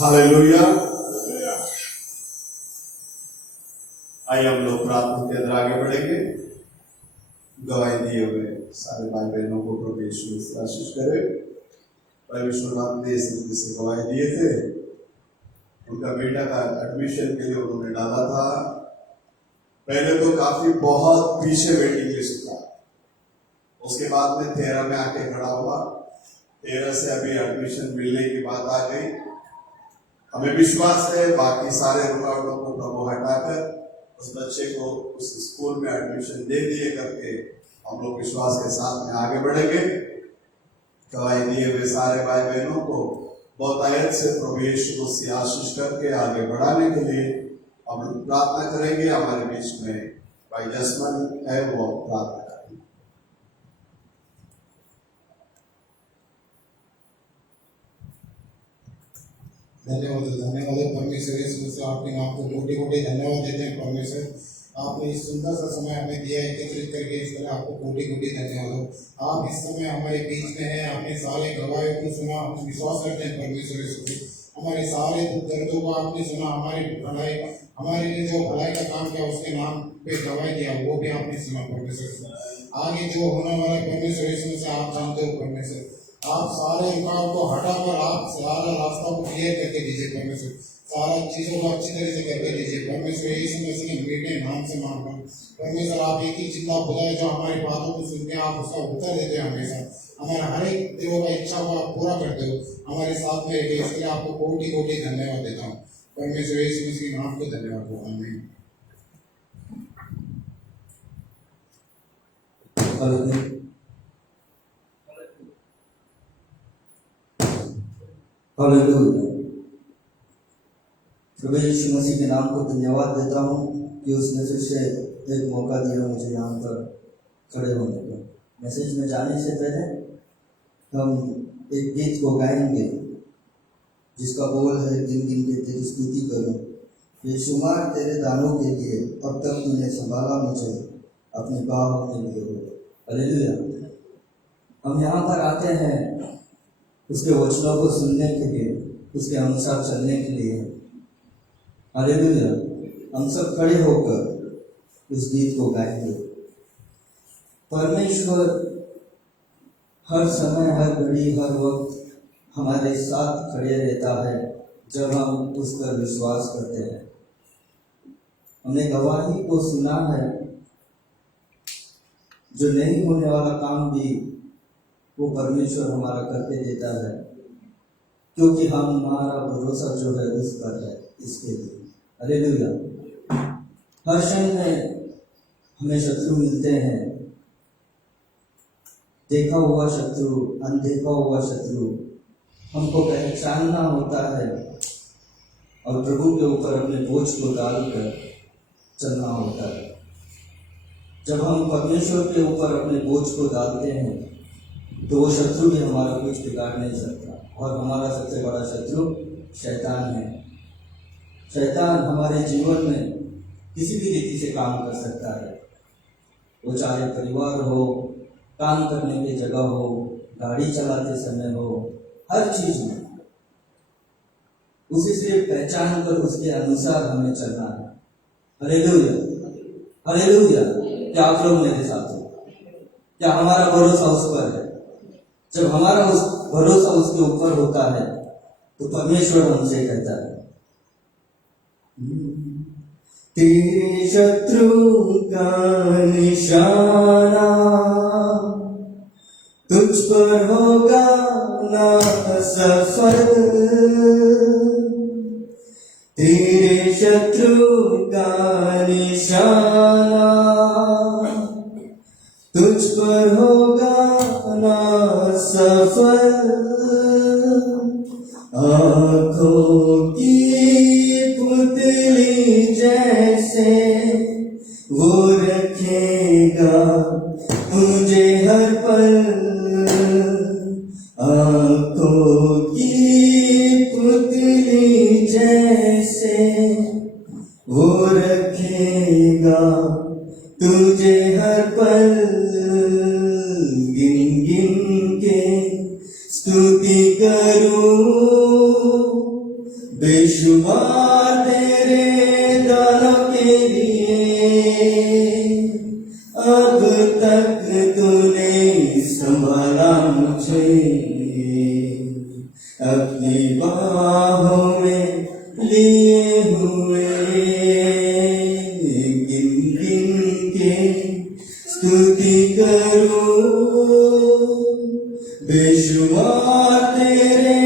Hallelujah. आइए हम लोग प्रार्थना के अंदर आगे बढ़ेंगे। गवाही दिए हुए सारे भाई बहनों को प्रभु यीशु आशीष करे। परमेश्वर ने से गवाही दिए थे, उनका बेटा का एडमिशन के लिए उन्होंने डाला था। पहले तो काफी बहुत पीछे वेटिंग लिस्ट था, उसके बाद में 13 में आके खड़ा हुआ। 13 से अभी एडमिशन मिलने की बात आ गई। हमें विश्वास है बाकी सारे रुकावटों को प्रभु हटाकर उस बच्चे को उस स्कूल में एडमिशन दे दिए करके हम लोग विश्वास के साथ में आगे बढ़ेंगे। गवाही दिए हुए सारे भाई बहनों को बहुत आयत से प्रभु यीशु मसीह आशीष करके आगे बढ़ाने के लिए हम लोग प्रार्थना करेंगे। हमारे बीच में भाई जसमन है, वो प्रार्थना करेंगे। धन्यवाद परमेश्वर यीशु से आपके नाम को कोटि कोटि धन्यवाद देते हैं। परमेश्वर आपने इस सुंदर सा समय हमें दिया है, एकत्रित करके इस तरह आपको कोटि कोटि धन्यवाद हो। आप इस समय हमारे बीच में हैं, आपने सारे गवाहियों को सुना, हम विश्वास करते हैं परमेश्वर यीशु हमारे सारे दुख दर्दों को आपने सुना, हमारी भलाई हमारे लिए जो भलाई का काम किया उसके नाम पे गवाही दिया वो भी आपने सुना परमेश्वर। आगे जो होने वाला परमेश्वर यीशु से आप जानते हो परमेश्वर, आप सारे रुकावट को हटाकर आप सारा रास्ता को क्लियर करके दीजिए परमेश्वर, सारा चीजों को अच्छी तरह से करके दीजिए परमेश्वर। यीशु मसीह के मीठे नाम से मांगता हूँ परमेश्वर, आप एक ही चिल्ला बुलाए जो हमारी बातों को सुन के आप उसका उत्तर देते हैं हमेशा, हमारा हर एक दिलों का इच्छा को आप पूरा करते हो, हमारे साथ में रहिए। इसके लिए आपको कोटि कोटि धन्यवाद देता हूँ परमेश्वर। यीशु मसीह के नाम को धन्यवाद हो। आमीन। हालेलुया। प्रभु यीशु मसीह के नाम को धन्यवाद देता हूँ कि उसने फिर से एक मौका दिया मुझे यहाँ पर खड़े होने का। मैसेज में जाने से पहले हम एक गीत को गाएंगे जिसका बोल है, दिन दिन के तेरी स्तुति करूं, ये शुमार तेरे दानों के लिए, अब तक तूने संभाला मुझे अपनी बाहों में लिए हुए। हालेलुया। हम यहाँ पर आते हैं उसके वचनों को सुनने के लिए, उसके अनुसार चलने के लिए। हालेलुया। हम सब खड़े होकर उस गीत को गाएंगे। परमेश्वर हर समय, हर घड़ी, हर वक्त हमारे साथ खड़े रहता है, जब हम उस पर विश्वास करते हैं। हमने गवाही को सुना है, जो नहीं होने वाला काम भी वो परमेश्वर हमारा करके देता है, क्योंकि हमारा भरोसा जो है उस पर है। इसके लिए हालेलुया। हर क्षण में हमें शत्रु मिलते हैं, देखा हुआ शत्रु, अनदेखा हुआ शत्रु। हमको पहचानना होता है और प्रभु के ऊपर अपने बोझ को डालकर चलना होता है। जब हम परमेश्वर के ऊपर अपने बोझ को डालते हैं तो वो शत्रु भी हमारा कुछ बिगाड़ नहीं सकता। और हमारा सबसे बड़ा शत्रु शैतान है। शैतान हमारे जीवन में किसी भी रीति से काम कर सकता है, वो चाहे परिवार हो, काम करने की जगह हो, गाड़ी चलाते समय हो, हर चीज में उसी से पहचान कर उसके अनुसार हमें चलना है। Hallelujah, hallelujah. क्या आप लोग मेरे साथ हो? क्या हमारा भरोसा उस पर है? जब हमारा उस भरोसा उसके ऊपर होता है तो परमेश्वर हमसे कहता है, तेरे शत्रु का निशाना तुझ पर होगा ना सफल। तेरे शत्रु का निशाना तुझ पर होगा ना सफल। आँखों की पुतली जैसे वो रखेगा मुझे हर पल। आँखों की पुतली जैसे वो रखेगा तुझे हर पल। गिन गिन के स्तुति करूं बेशुमार तेरे दानों के लिए। अब तक तूने संभाला मुझे, अपनी बाहों में लिए हुए। गिन गिन के स्तुति करूं बेशुमार तेरे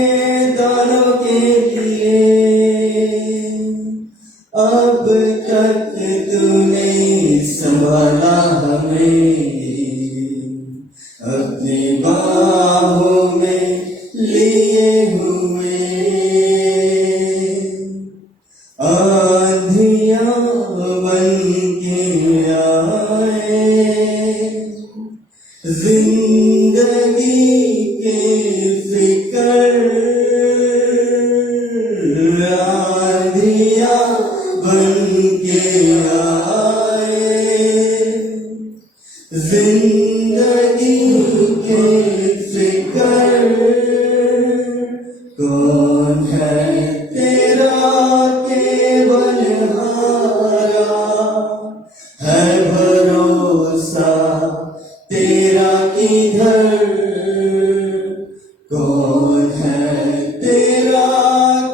दानों के लिए। अब तक तूने संभाला हमें, अपनी बाहों में लिए हुए। आंधियां बन के आए जिंदगी के फिकर। आंधियां बन के आए जिंदगी के फिकर। कौन है तेरा केवल हारा, है भरोसा तेरा इधर। कौन है तेरा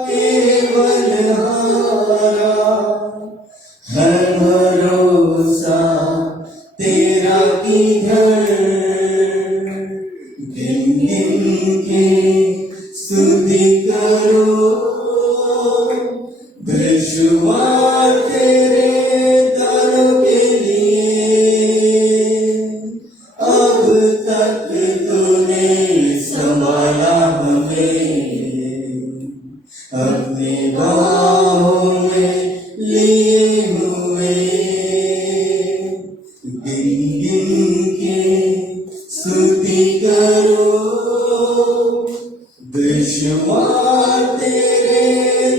केवल हारा, है भरोसा तेरा इधर। गिन गिन के स्तुति करो बेशुमार तेरे दानों के लिए। अब तक तूने संभाला हमें, अपनी बाहों में लिए हुए। गिन गिन के स्तुति करो बेशुमार तेरे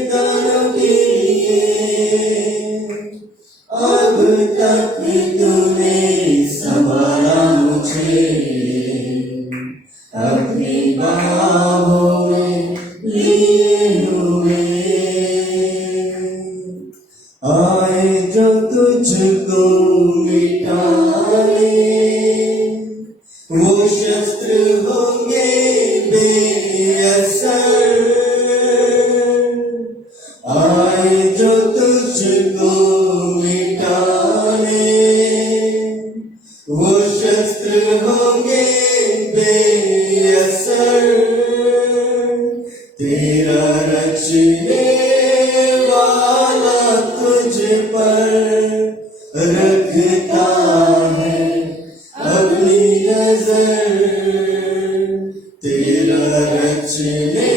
दानों के लिए। अब तक तूने संभाला मुझे, अपनी बाहों में लिए हुए। आए जो तुझको मिटाने, वो शस्त्र होंगे बेअसर। रखता है अपनी नजर, तेरा रचने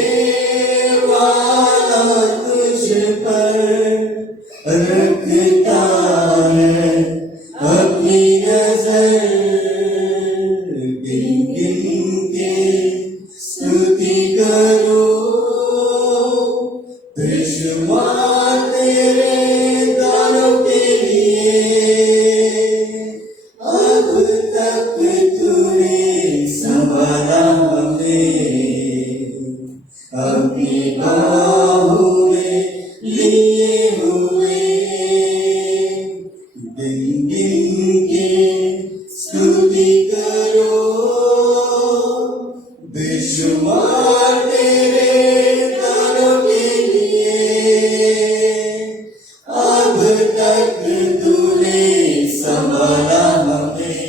वाला तुझ पर रखता है अपनी नजर। गिन गिन के स्तुति करो, बेशुमार तेरे दानों के लिए। अब तक तूने संभाला हमें, अपनी बाहों में लिए हुए। गिन गिन के स्तुति करो, बेशुमार तेरे दानों के लिए। अब तक तूने संभाला हमें,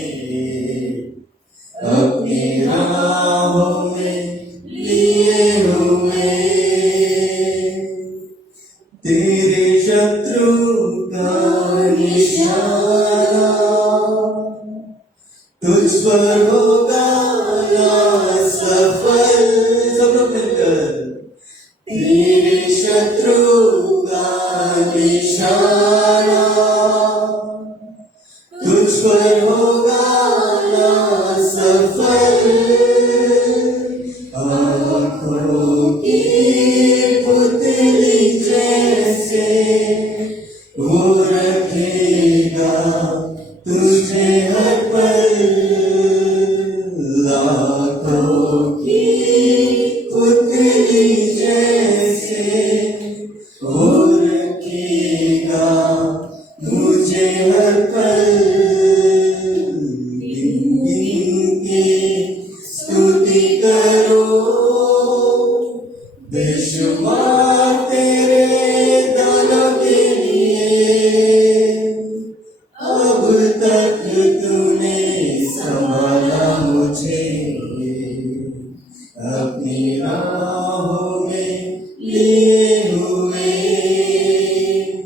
अपनी राहों में लिए हुए। तेरे शत्रु का निशाना तुझ पर होगा ना सफल। सब लोग मिलकर, तेरे शत्रु का निशाना तुझ पर होगा ना सफल। आँखों की पुतली जैसे वो रखेगा तुझे हर पल। लाखों की पुतली जैसे वो रखेगा मुझे हर पल। गिन गिन के स्तुति करो, बेशुमार तेरे दानों के लिए। अब तक तूने संभाला मुझे, अपनी राहों में लिए हुए।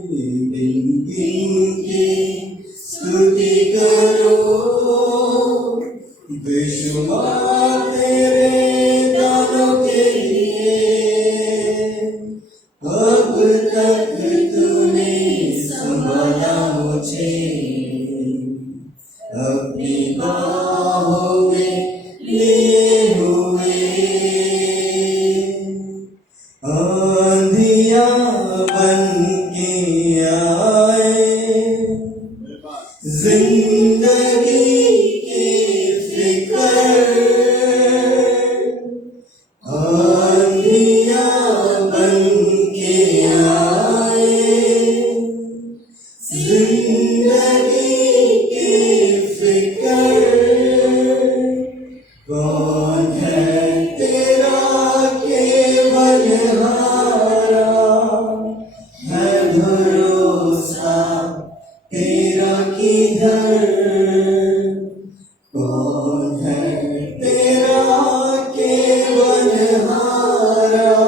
गिन गिन के स्तुति करो, बेशुमार तेरे दानों के लिए। अब तक तूने संभाला मुझे, अपनी बाहों में लिए हुए। आंधियां बन के आए जिंदगी की फिकर। आंधियां बन के आए जिंदगी की फिकर। कौन है तेरा केवल हारा, है भरोसा तेरा किधर। कौन है तेरा केवल हारा,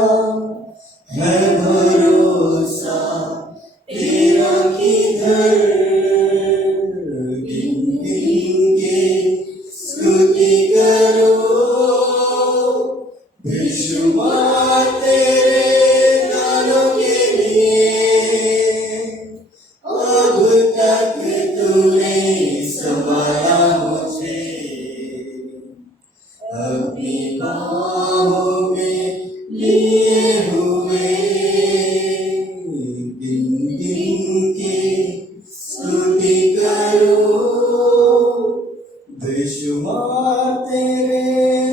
है भरोसा तेरा किधर। गिन गिन के स्तुति करो, बेशुमार तेरे दानों के लिए। अब तक तूने संभाला मुझे, अपनी बाहों में लिए हुए। गिन गिन के स्तुति करो, बेशुमार तेरे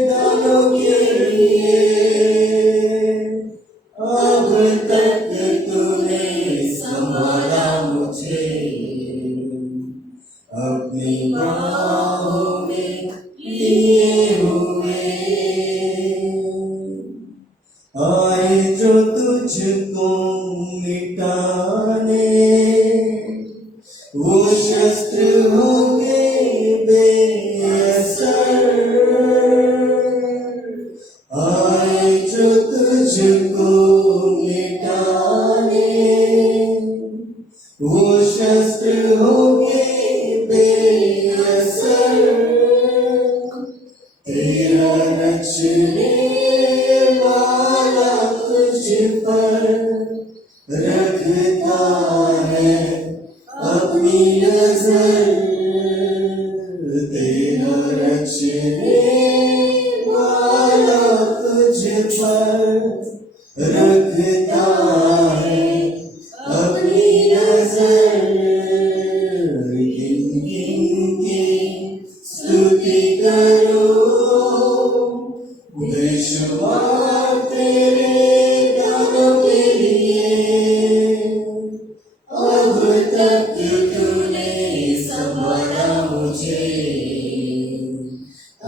दानों के लिए। अब तक तूने संभाला मुझे, अपनी बाहों में लिए हुए। आए जो तुझको मिटाने, वो शस्त्र होंगे बेअसर, तेरा रचने वाला तुझ पर रखता है अपनी नजर, तेरा रचने वाला तुझ पर रखता है अपनी नजर। इनकी स्तुति करो, बेशुमार तेरे दानों के लिए, अब तक तूने संभाला मुझे,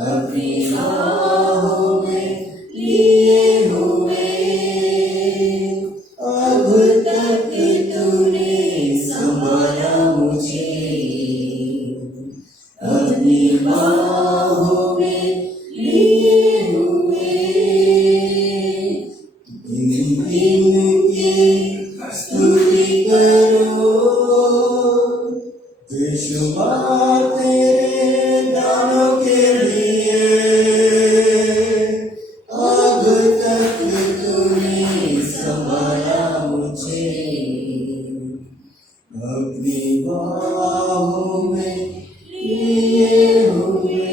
अपनी बाहों में लिए हुए, अब तक तूने संभाला मुझे, अपनी बाहों में लिए हुए। इनकी स्तुति करो, बेशुमार तेरे दानों के लिए, अब तक तूने संभाला मुझे, अपनी बाहों में लिए हुए,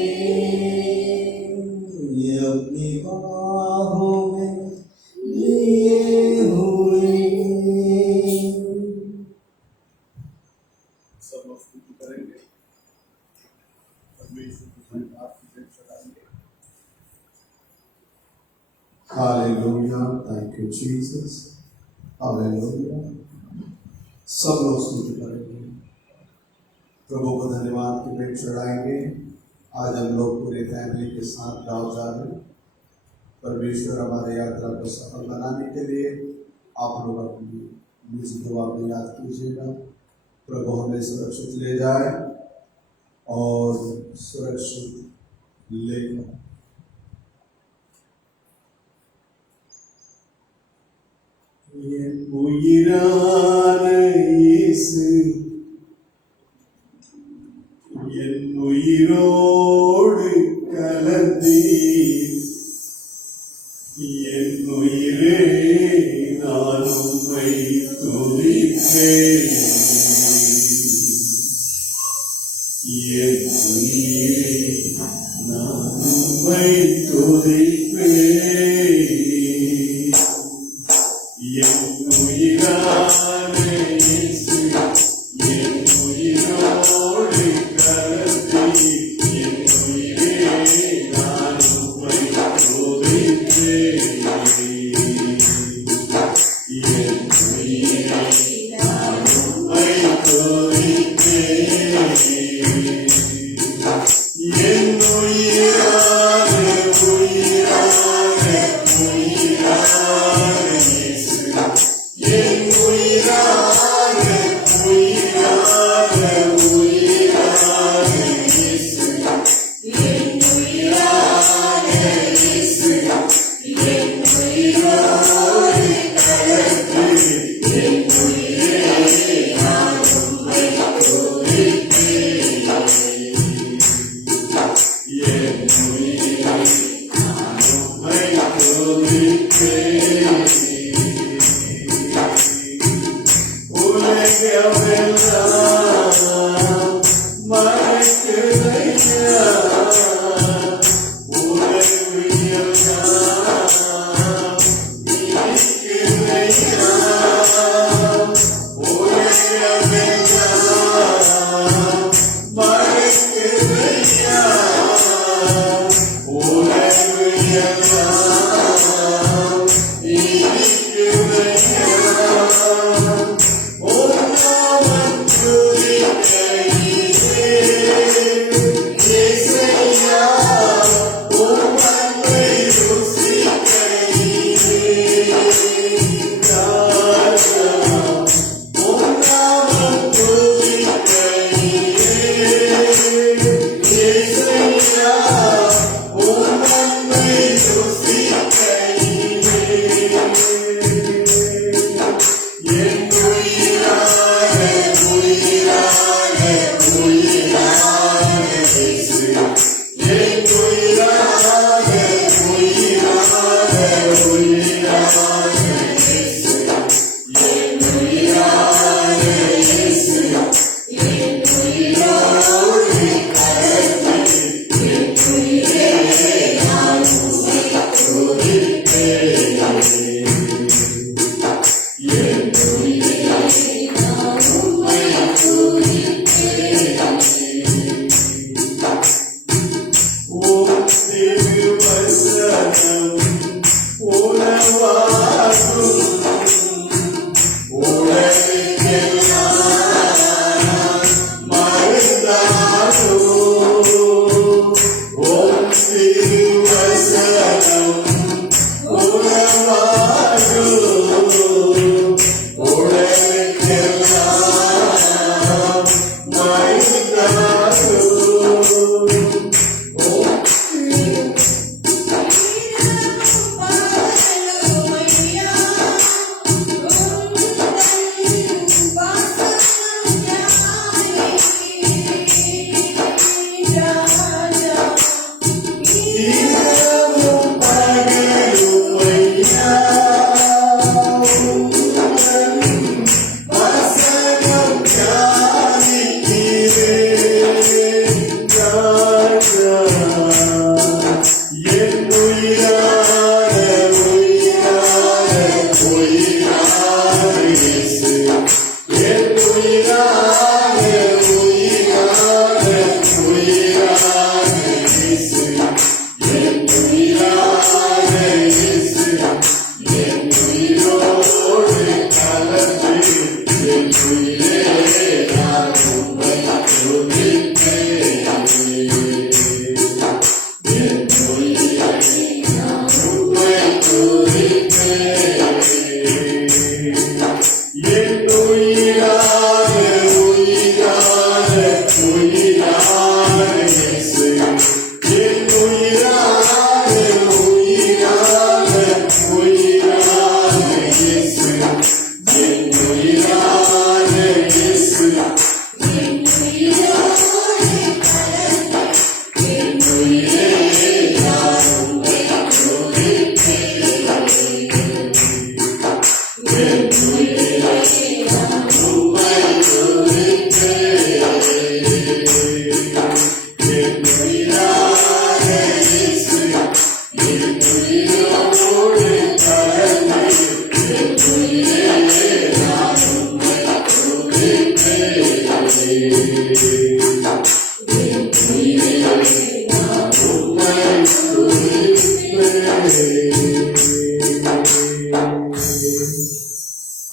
ये अपनी बाहों में लिए हुए। सब लोग स्तुति करेंगे, परमेश्वर की धन्यवाद की भेंट चढ़ाएंगे। Hallelujah, thank you Jesus, hallelujah. सब लोग स्तुति करेंगे, प्रभु को धन्यवाद की भेंट चढ़ाएंगे। आज हम लोग पूरे फैमिली के साथ गाँव जा रहे हैं। परमेश्वर हमारे यात्रा को सफल बनाने के लिए आप लोग अपनी निज दुआ में याद कीजिएगा। प्रभु हमें सुरक्षित ले जाए और सुरक्षित लेकर என் உயிரான இயேசு என் உயிரோடு கலந்தீ, என் உயிரே நான் உம்மை துதிப்பேன், என் உயிரே நான் உம்மை துதிப்பேன், என் உயிரான இயேசு என் உயிரோடு கலந்தீ, என் உயிரே நான் உம்மை துதிப்பேன், என் உயிரே நான் உம்மை துதிப்பேன், என் உயிரான உயிரான உயிரான இயேசு, என் உயிரான உயிரான உயிரான இயேசு, என் உயிரான இயேசு, என் உயிரோடு கலந்து, என் உயிரே நான் உம்மை துதிப்பேன், என் உயிரே நான் உம்மை துதிப்பேன். உலகமெல்லாம் மறக்குதையா, உலகமெல்லாம் இனிக்குதையா, உலகமெல்லாம் மறக்குதையா, உலகமெல்லாம் இனிக்குதையா, உன்னாமம் துதிக்கையிலே இயேசுவே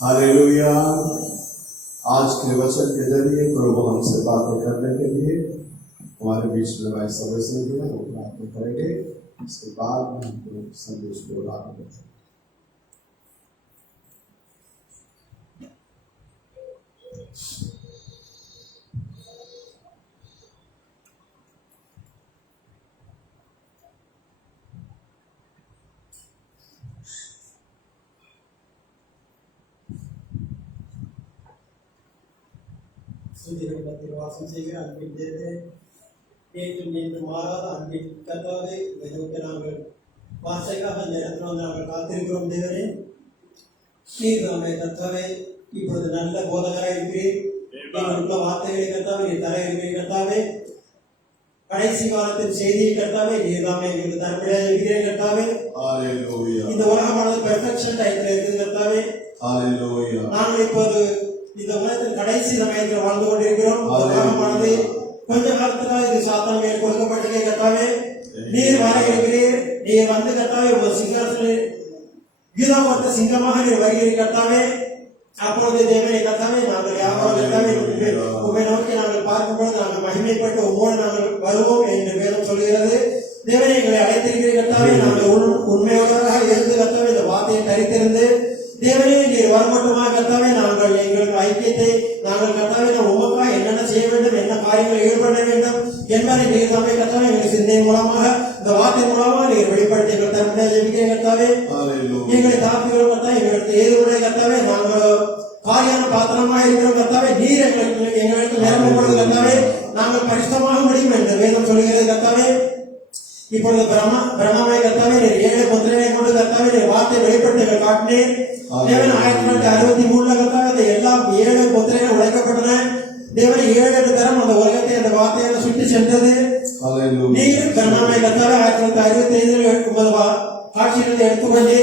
हालेलुया। आज के वचन के जरिए प्रभु हमसे बातें करने के लिए हमारे बीच में भाई सदस्य भी है, वो प्रार्थना करेंगे। इसके बाद में हम संदेश को आगे बढ़ेंगे। வாசம் செய்கிற அன்பின் தேவனே, நேற்றும் இன்றும் மாறாத அன்பின் கர்த்தாவே, இதற்கு நாங்கள் வார்த்தைக்காக அந்த இடத்துல வந்து நாங்கள் காத்திருக்கிறோம். தேவனே, நீர் நாமே கர்த்தாவே இப்பொழுது நல்ல போதகராக இருக்கிறீர். நீங்கள் உள்ள வார்த்தைகளை கர்த்தாவே நீர் தர இருக்கிறீர். கர்த்தாவே, கடைசி காலத்தின் செய்தியை கர்த்தாவே நீர் நாமே எங்களுக்கு தரப்படியாக இருக்கிறீர். கர்த்தாவே, இந்த உலகமானது பெர்ஃபெக்ஷன் டைப்ல இருக்குது. கர்த்தாவே, நாங்கள் இப்போது இந்த உலகத்தின் கடைசி சமயத்தில் வாழ்ந்து கொண்டிருக்கிறோம். உலகமானது கொஞ்ச காலத்துல இது சாத்தான் மேல் கொடுக்கப்பட்டதே. கர்த்தாவே, நீர் வர இருக்கிறீர். நீர் வந்து கர்த்தாவே ஒரு சிங்காசன யுதம் கொடுத்த சிங்கமாக நீர் வருகிறீர். கர்த்தாவே, அப்பொழுது தேவனை கர்த்தாவே நாங்கள் யாரும் கர்த்தாவே உண்மை நோக்கி நாங்கள் பார்க்கும்போது நாங்கள் மகிமைப்பட்டு உம்மோடு நாங்கள் வருவோம் என்று வேதம் சொல்கிறது. தேவனை எங்களை அழைத்திருக்கிறீர். கர்த்தாவே, நாங்கள் உண்மையோடாக இருந்து கர்த்தாவே இந்த வார்த்தையை தரித்திருந்து தேவனே நீர் வரமட்டுமா கர்த்தாவே நாங்கள் எங்களுக்கு ஐக்கியத்தை நாங்கள் கர்த்தாவே உமக்காக என்னென்ன செய்ய வேண்டும், என்ன காரியங்கள் ஈடுபட வேண்டும் என்பதை நீர் தாமே கர்த்தாவே எங்கள் சிந்தை மூலமாக இந்த வார்த்தை மூலமாக நீர் வெளிப்படுத்தி எங்கள் தன்னுடைய ஜெபிக்கிற கர்த்தாவே எங்களை தாக்குகிறோம். கர்த்தாவே, எங்களுக்கு ஏதுடைய கர்த்தாவே நாங்கள் காரியான பாத்திரமாக இருக்கிறோம். கர்த்தாவே, நீர் எங்களுக்கு நிரம்பப்படுவது கர்த்தாவே நாங்கள் பரிசுத்தமாக முடியும் என்று வேதம் சொல்கிறது. கர்த்தாவே, இப்பொழுது பிரம்மமை கர்த்தாவே நீர் 7 முத்திரைகளை கொண்டு கர்த்தாவே நீர் வார்த்தை வெளிப்படுத்த காட்டினேன். 1963 கர்த்தாவே அந்த எல்லா 7 முத்திரைகள் உடைக்கப்பட்டன. தேவன் 7 தரம் அந்த உலகத்தை அந்த வார்த்தையை சுற்றி சென்றது. நீர் பிரம்மமை கர்த்தாவே 1965 காட்சியிலிருந்து எடுத்துக்கொண்டு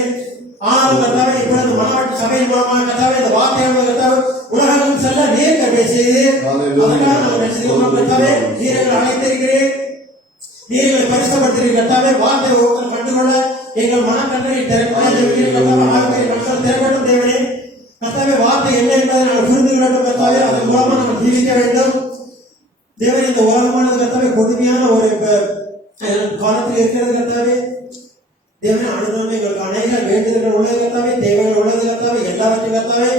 ஆனால் கர்த்தாவே இப்பொழுது மாவட்ட சபையின் மூலமாக கர்த்தாவே இந்த வார்த்தையை கர்த்தாவே உலகம் செல்ல நீர் கருவை செய்து அதற்காக நாங்கள் கர்த்தாவே நீர் அழைத்திருக்கிறேன். நீங்களை பரிசுத்தப்படுத்துகிறீர்கள். கர்த்தாவே, வார்த்தை ஒவ்வொரு கண்டுகொள்ள எங்கள் மனக்கண்ணை திறக்கட்டும். தேவனே கர்த்தாவே, வார்த்தை என்ன என்பதை நாங்கள் புரிந்து கொள்ளட்டும். கர்த்தாவே, அதன் மூலமாக நாங்கள் ஜீவிக்க வேண்டும். தேவனே, இந்த உலகமானது கர்த்தாவே கொடுமையான ஒரு காலத்தில் இருக்கிறது. கர்த்தாவே, தேவனே அனுதாமே எங்களுக்கு அநேக வேண்டுதல்கள் உள்ளது. கர்த்தாவே, தேவைகள் உள்ளது. கர்த்தாவே, எல்லாவற்றையும் கர்த்தாவே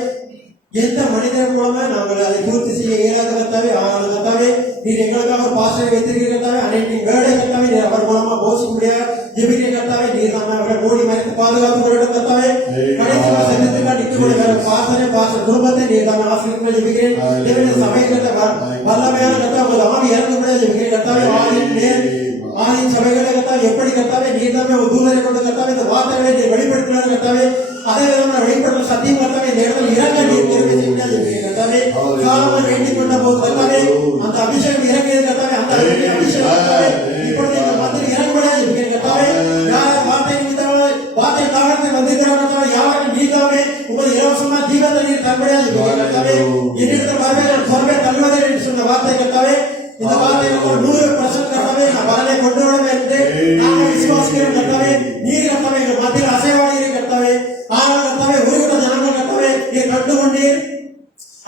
எந்த மனிதர் மூலமா நாங்கள் அதை பூர்த்தி செய்ய இயலாத. கர்த்தாவே, ஆனால் கர்த்தாவே நீர் எங்களுக்காக ஒரு பாஸ்டரை வைத்திருக்கிற. கர்த்தாவே, அனைத்து வேலை கர்த்தாவே நீர் அவர் மூலமா போசிக்க முடியாது ஜெபிக்கிற. கர்த்தாவே, நீர் நம்ம அவரை மூடி மறைத்து பாதுகாத்து கொள்ளட்டும். கர்த்தாவே, கடைசி சங்கத்துக்காக நிற்கக்கூடிய பாஸ்டர் குடும்பத்தை நீர் நம்ம ஆசிரியர்கள் ஜெபிக்கிறேன். தேவனே, சபை வல்லமையான கர்த்தாவே ஒரு ஆவி இறங்க முடியாது ஜெபிக்கிறேன். கர்த்தாவே, ஆதியின் சபைகளை கர்த்தாவே எப்படி கர்த்தாவே நீர் தாமே ஒரு தூதரை கொண்டு கர்த்தாவே இந்த வார்த்தைகளை நீர் வெளிப்படுத்தினார். கர்த்தாவே, அதே விதமாக வெளிப்படுத்த சத்தியம் கர்த்தாவே இந்த இடத்துல இறங்க நீர் திரும்பி செய்யாது கர்த்தாவே. காலமாக வேண்டிக் கொண்ட போது கர்த்தாவே அந்த அபிஷேகம் இறங்கியது. கர்த்தாவே, அந்த அபிஷேகம் கர்த்தாவே இப்பொழுது இந்த மத்தியில் இறங்க முடியாது கர்த்தாவே. யார் வார்த்தை வார்த்தை காலத்தில் வந்திருக்கிறார் கர்த்தாவே, யாரும் நீதாமே உமது இலவசமா ஜீவத்தை நீர் தர முடியாது கர்த்தாவே. என்னிடத்தில் வர வார்த்தை கர்த்தாவே இந்த வார்த்தை நம்ம 100% கர்த்தாவே நான் பலனை கொண்டு வர வேண்டும் என்று நாங்கள் விசுவாசிக்கிறோம் கர்த்தாவே. நீர் கர்த்தாவே எங்கள் மத்தியில் அசைவாடுகிறீர் கர்த்தாவே. ஆனால் கர்த்தாவே ஒரு கூட்ட ஜனங்கள் கர்த்தாவே நீர் கண்டு கொண்டீர்.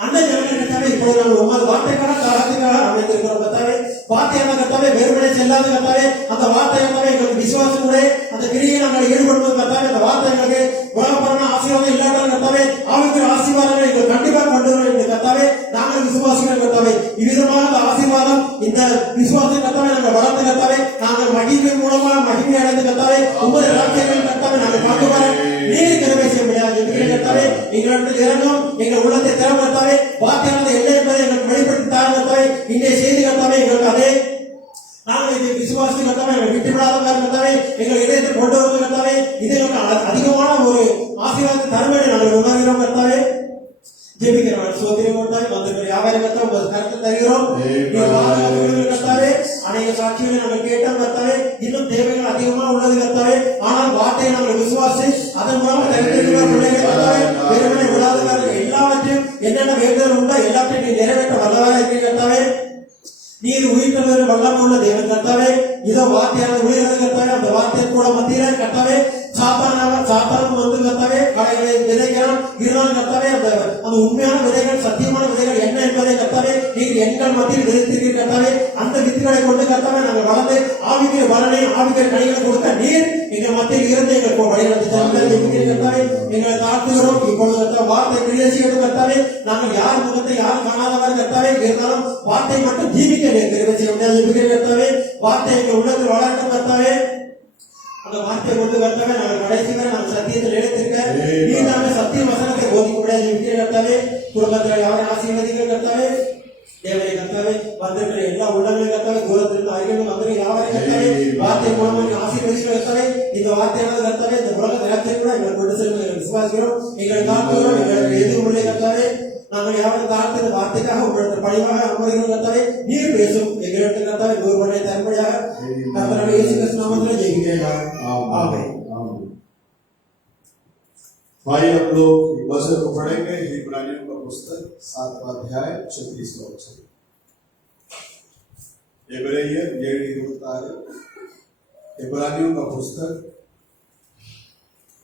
அந்த ஜனங்கள் கர்த்தாவே இப்பொழுது நாங்கள் உமது வார்த்தைக்காக காலத்துக்காக அமைந்திருக்கிறோம் கர்த்தாவே. வார்த்தையான கர்த்தாவே வெறுமனே செல்லாத கர்த்தாவே அந்த வார்த்தை கர்த்தாவே எங்களுக்கு விசுவாசம் கூட அந்த கிரியை நாங்கள் ஈடுபடுவது கர்த்தாவே அந்த வார்த்தை எங்களுக்கு உலகப்பரமான ஆசீர்வாதம் இல்லாத கர்த்தாவே ஆவிக்குரிய ஆசீர்வாதங்களை எங்களுக்கு கண்டிப்பாக கொண்டு வரும் என்று கர்த்தாவே நாங்கள் விசுவாசிக்கிறோம் கர்த்தாவே. இவ்விதமாக அந்த ஆசீர்வாதம் இந்த விசுவாசம் கர்த்தாவே நாங்கள் வளர்த்து கர்த்தாவே நாங்கள் மகிமை மூலமாக மகிமை அடைந்து கர்த்தாவே உமது ராஜ்யங்கள் கர்த்தாவே நாங்கள் பார்த்து வர நீர் கிருபை செய்ய முடியாது என்று கர்த்தாவே எங்களிடத்தில் இறங்கும் எங்கள் உள்ளத்தை திறமை கர்த்தாவே வார்த்தையானது என்ன என்பதை எங்களுக்கு வெளிப்படுத்தி தாரும் கர்த்தாவே. இன்றைய செய்தி கர்த்தாவே எங்களுக்கு அதே நாங்கள் இதை விசுவாசி கர்த்தாவே எங்களை விட்டுவிடாத கர்த்தாவே எங்கள் இதயத்தை கொண்டு வந்து கர்த்தாவே இதை அதிகமான ஒரு ஆசீர்வாதத்தை தருமை நாங்கள் உணர்கிறோம் கர்த்தாவே. ஜெபிக்கிறோம் சோதரியம் கர்த்தாவே வந்திருக்கிற யாவரை கர்த்தாவே உங்கள் கருத்தை தருகிறோம். கர்த்தாவே அநேக சாட்சிகளை நாங்கள் கேட்டோம் கர்த்தாவே. இன்னும் தேவைகள் அதிகமாக உள்ளது கர்த்தாவே. ஆனால் வார்த்தையை நாங்கள் விசுவாசி அதன் மூலமாக தெரிந்திருக்கிற பிள்ளைகள் கர்த்தாவே வெறுமனே விடாதவர்கள் எல்லாவற்றையும் என்னென்ன வேண்டுதல் உண்டோ எல்லாத்தையும் நீ நிறைவேற்ற வல்லவராக இருக்கிற கர்த்தாவே. நீர் உயிர்த்தவர் வல்லமை உள்ள தேவன் கர்த்தாவே. இதோ வார்த்தையானது உயிர்கிறது கர்த்தாவே. அந்த வார்த்தை கூட மத்தியில கர்த்தாவே சாத்தானும் வந்து கர்த்தாவே கடைகளை விதைக்கிறான் இருந்தாலும் கர்த்தாவே அந்த உண்மையான விதைகள் சத்தியமான விதைகள் என்ன என்பதை கர்த்தாவே நீர் எங்கள் மத்தியில் விதைத்திருக்கிற கர்த்தாவே. அந்த வித்துகளை கொண்டு கர்த்தாவே நாங்கள் வளர்ந்து ஆவிக்கிற பலனை ஆவிக்கிற கனிகளை கொடுத்த நீர் எங்கள் மத்தியில் இருந்து எங்களுக்கு வழிநடத்தி கர்த்தாவே எங்களை தாழ்த்துகிறோம். இப்பொழுது கர்த்தாவே வார்த்தை கிரியை செய்யணும் கர்த்தாவே. நாங்கள் யார் முகத்தை யார் காணாதவர் கர்த்தாவே இருந்தாலும் வார்த்தை மட்டும் ஜீவிக்க கிரியை செய்ய முடியாது கர்த்தாவே. வார்த்தை எங்கள் உள்ளத்தில் வளர்க்கும் கர்த்தாவே. அந்த வார்த்தை கொண்டு கர்த்தாவே நாங்கள் கடைசி வரை நாங்கள் சத்தியத்தில் எடுத்திருக்க நீ நாங்கள் சத்திய வசனத்தை போதிக்க முடியாது கர்த்தாவே. குடும்பத்தில் யாரை ஆசீர்வதிக்க கர்த்தாவே. தேவனை கர்த்தாவே வந்திருக்கிற எல்லா உள்ளங்களும் கர்த்தாவே தூரத்திலிருந்து அருகிலும் வந்து யாவரை கர்த்தாவே வார்த்தை மூலமாக ஆசீர்வதிக்க கர்த்தாவே. இந்த வார்த்தையானது கர்த்தாவே இந்த உலக நிலத்தை கூட எங்களை கொண்டு செல்லும் எங்களை விசுவாசிக்கிறோம். எங்களை தாழ்த்துகிறோம். எங்களுக்கு எதிர்மொழி கர்த்தாவே நாங்கள் யாரும் தாழ்த்து இந்த வார்த்தைக்காக உங்களுடைய பணிவாக அனுமதிக்கிறோம் கர்த்தாவே. நீர் பேசும் எங்களுக்கு கர்த்தாவே ஒருவனை தரும்படியாக கர்த்தராகிய இயேசு கிறிஸ்து நாமத்தில் ஜெபிக்கிறேன். ஆமென். भाई हम लोग वचन को पढ़ेंगे इब्रानियों का पुस्तक 7वां अध्याय 36वां वचन. इब्रानियों 7 इब्रानियों का पुस्तक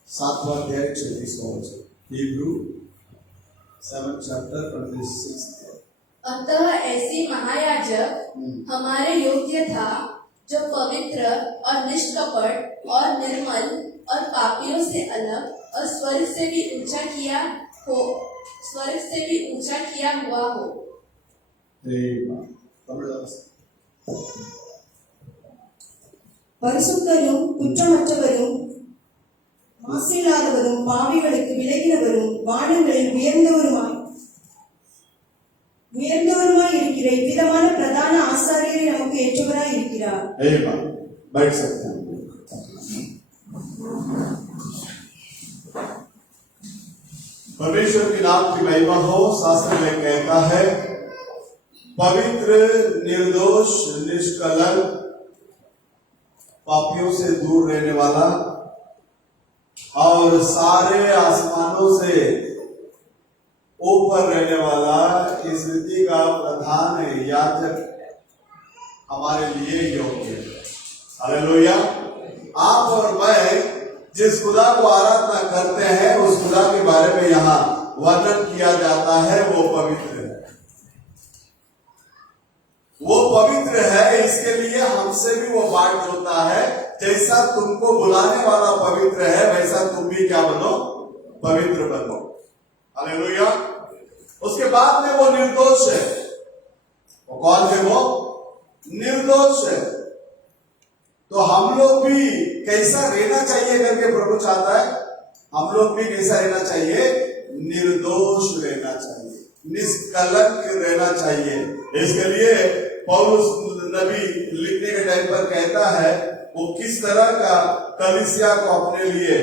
7वां अध्याय 36वां वचन. Hebrew 7 chapter 26. अतः ऐसी महायाजक हमारे योग्य था जो पवित्र और निष्कपट और निर्मल और पापियों से अलग और स्वर्ग से भी ऊंचा किया हुआ हो. பரிசுத்தரும் குற்றமற்றவரும் மாசில்லாதவரும் பாவிகளுக்கு விலகினவரும் வானங்களில் உயர்ந்தவருமாய் இருக்கிற இவ்விதமான பிரதான ஆசாரியரை நமக்கு ஏற்றவராய் இருக்கிறார். बैठ सकते हैं. परमेश्वर के नाम की महिमा हो. शास्त्र में कहता है पवित्र निर्दोष निष्कलंक पापियों से दूर रहने वाला और सारे आसमानों से ऊपर रहने वाला इस रीति का प्रधान याजक हमारे लिए योग्य है. हालेलुया. आप और मैं जिस खुदा को आराधना करते हैं उस खुदा के बारे में यहाँ वर्णन किया जाता है. वो पवित्र है. वो पवित्र है. इसके लिए हमसे भी वो बात जोता है. जैसा तुमको बुलाने वाला पवित्र है वैसा तुम भी क्या बनो? पवित्र बनो. हालेलुया. उसके बाद में वो निर्दोष है. वो कौन है? वो निर्दोष है. तो हम लोग भी कैसा रहना चाहिए करके प्रभु चाहता है. हम लोग भी कैसा रहना चाहिए? निर्दोष रहना चाहिए, निष्कलंक रहना चाहिए. इसके लिए पौलुस नबी लिखने के टाइम पर कहता है वो किस तरह का कलीसिया को अपने लिए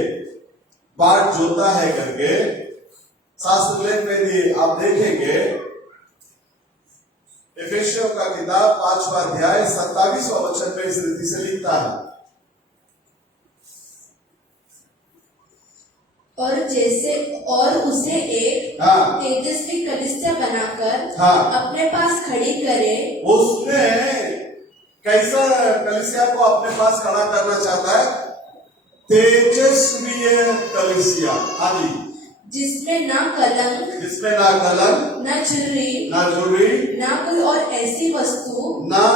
बाट जोता है करके शास्त्र लेख में भी आप देखेंगे. एफेसियों का किताब 5वां अध्याय 27वां वचन में इस रीति से लिखता है. और उसे एक हाँ तेजस्वी कलीसिया बनाकर हाँ अपने पास खड़ी करे। उसने कैसा कलीसिया को अपने पास खड़ा करना चाहता है? तेजस्वी कलीसिया। हाँ जी, जिसमें ना कलंक, जिसमें ना कलंक, न झुर्री, ना झुर्री, ना कोई और ऐसी वस्तु ना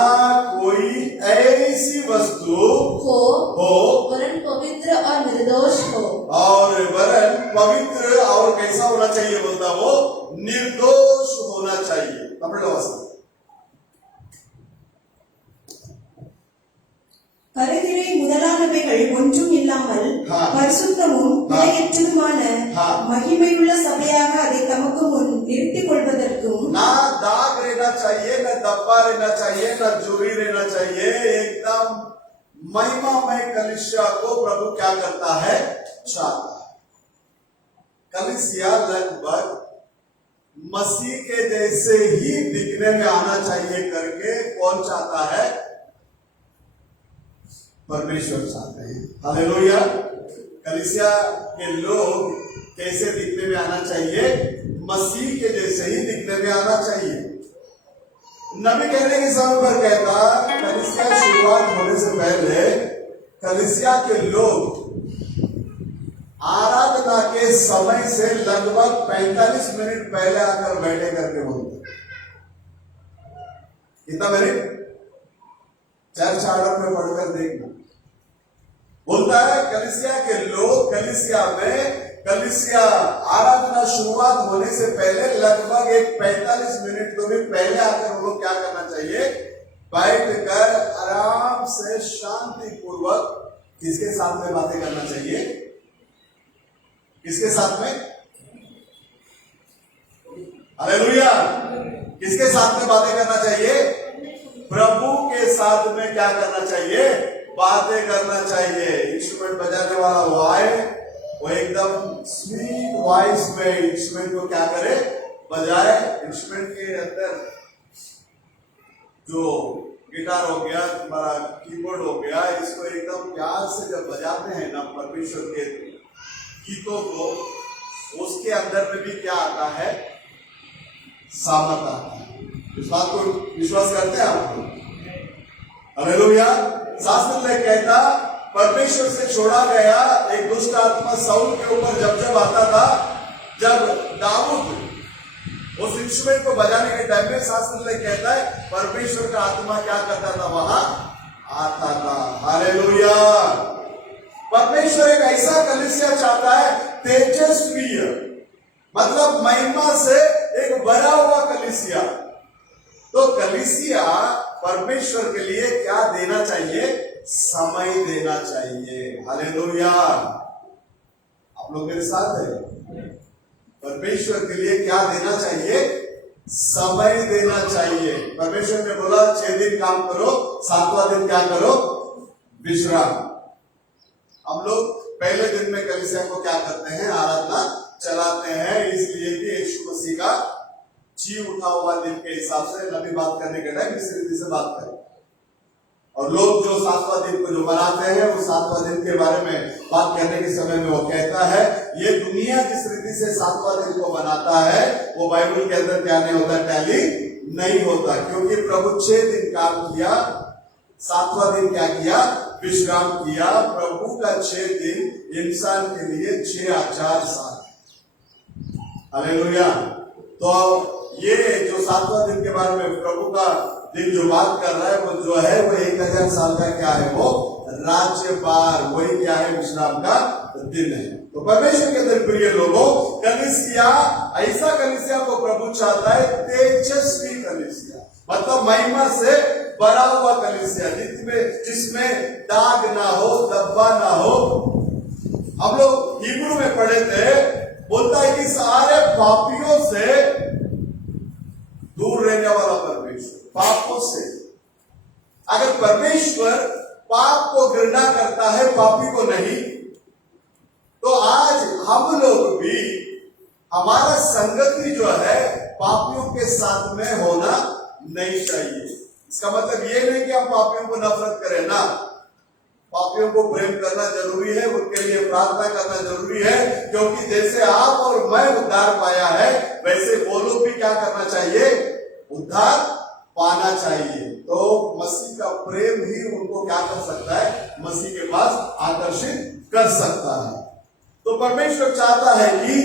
कोई ऐसी वस्तु हो वरन पवित्र और निर्दोष हो। और वरन पवित्र और कैसा होना चाहिए बोलता वो? निर्दोष होना चाहिए। கருதிரை முதலானவைகள் ஒன்றும் இல்லாமல் பரிசுத்தமும் விலையற்றதுமான மகிமையுள்ள சபையாக அதை தமக்கு முன் நிறுத்திக் கொள்வதற்கும் ना दाग रहना चाहिए, ना धब्बा रहना चाहिए, ना जुरी रहना चाहिए, एकदम महिमामय कलीसिया को प्रभु क्या करता है? चाहता है। कलीसिया लगभग मसीह के जैसे ही दिखने में आना चाहिए करके कौन चाहता है? परमेश्वर चाहते हैं। हालेलुया। कलीसिया के लोग कैसे दिखने में आना चाहिए? मसीह के जैसे ही दिखने में आना चाहिए। नबी कहने के समय पर कहता, कलीसिया शुरुआत होने से पहले कलीसिया के लोग आराधना के समय से लगभग 45 मिनट पहले आकर बैठे करके बोलते। कितना मिनट? चर्च आर्डर में पढ़कर देखना। बोलता है कलीसिया के लोग कलीसिया आराधना शुरुआत होने से पहले लगभग 45 मिनट को भी पहले आकर वो लोग क्या करना चाहिए? बैठकर आराम से शांति पूर्वक किसके साथ में बातें करना चाहिए? किसके साथ में? हालेलुया। किसके साथ में बातें करना चाहिए? प्रभु के साथ में क्या करना चाहिए? बातें करना चाहिए। इंस्ट्रूमेंट बजाने वाला वो आए, वो एकदम स्वीट वॉइस में इंस्ट्रूमेंट को क्या करे? बजाए। इंस्ट्रूमेंट के अंदर जो गिटार हो गया, तुम्हारा कीबोर्ड हो गया, इसको एकदम प्यार से जब बजाते हैं ना परमेश्वर के गीतों को, उसके अंदर में भी क्या आता है? सामर्थ आता है। इस बात को विश्वास करते हैं आप लोग? हालेलुया। शास्त्र में कहता, परमेश्वर से छोड़ा गया एक दुष्ट आत्मा साउल के ऊपर जब आता था, जब दाऊद उस इंस्ट्रूमेंट को बजाने के टाइम में शास्त्र में कहता है परमेश्वर का आत्मा क्या करता था? वहां आता था। हालेलुया। परमेश्वर एक ऐसा कलीसिया चाहता है, तेजस्वी, मतलब महिमा से एक भरा हुआ कलीसिया। तो कलीसिया परमेश्वर के लिए क्या देना चाहिए? समय देना चाहिए। हालेलुया। आप लोग मेरे साथ है? परमेश्वर के लिए क्या देना चाहिए? समय देना चाहिए। परमेश्वर ने बोला 6 दिन काम करो, 7वां दिन क्या करो? विश्राम। हम लोग पहले दिन में कलीसिया को क्या करते हैं? आराधना चलाते हैं, इसलिए कि यीशु मसीह का जी उठा हुआ दिन के हिसाब से नबी बात करने के टाइम इस रीति से बात करें। और लोग जो 7वां दिन को जो मनाते हैं, वो 7वां दिन के बारे में बात करने के समय में वो कहता है, ये दुनिया जिस रीति से 7वां दिन को मनाता है, वो बाइबल के अंदर क्या नहीं होता? टैली नहीं होता। क्योंकि प्रभु 6 दिन काम किया, 7वां दिन क्या किया? विश्राम किया। प्रभु का 6 दिन इंसान के लिए 6000 साल। हालेलुया। तो ये जो 7वां दिन के बारे में प्रभु का दिन जो बात कर रहा है, वो जो है वो 1000 साल का क्या है? वो राज्यभार, वही क्या है? विश्राम का दिन है। तो परमेश्वर के अंदर प्रिय लोगों, कलीसिया, ऐसा कलीसिया को प्रभु चाहता है, तेजस्वी कलीसिया, मतलब महिमा से भरा हुआ कलीसिया, जिसमें दाग ना हो, धब्बा ना हो। हम लोग हिब्रू में पढ़े थे, बोलता है कि सारे पापियों से दूर रहने वाला परमेश्वर, पापों से। अगर परमेश्वर पाप को घृणा करता है, पापी को नहीं, तो आज हम लोग भी, हमारा संगति जो है पापियों के साथ में होना नहीं चाहिए। इसका मतलब ये नहीं कि हम पापियों को नफरत करें ना, पापियों को प्रेम करना जरूरी है, उनके लिए प्रार्थना करना जरूरी है, क्योंकि जैसे आप और मैं उद्धार पाया है वैसे वो लोग भी क्या करना चाहिए, उद्धार पाना चाहिए। तो मसीह का प्रेम ही उनको क्या कर सकता है, मसीह के पास आकर्षित कर सकता है। तो परमेश्वर चाहता है कि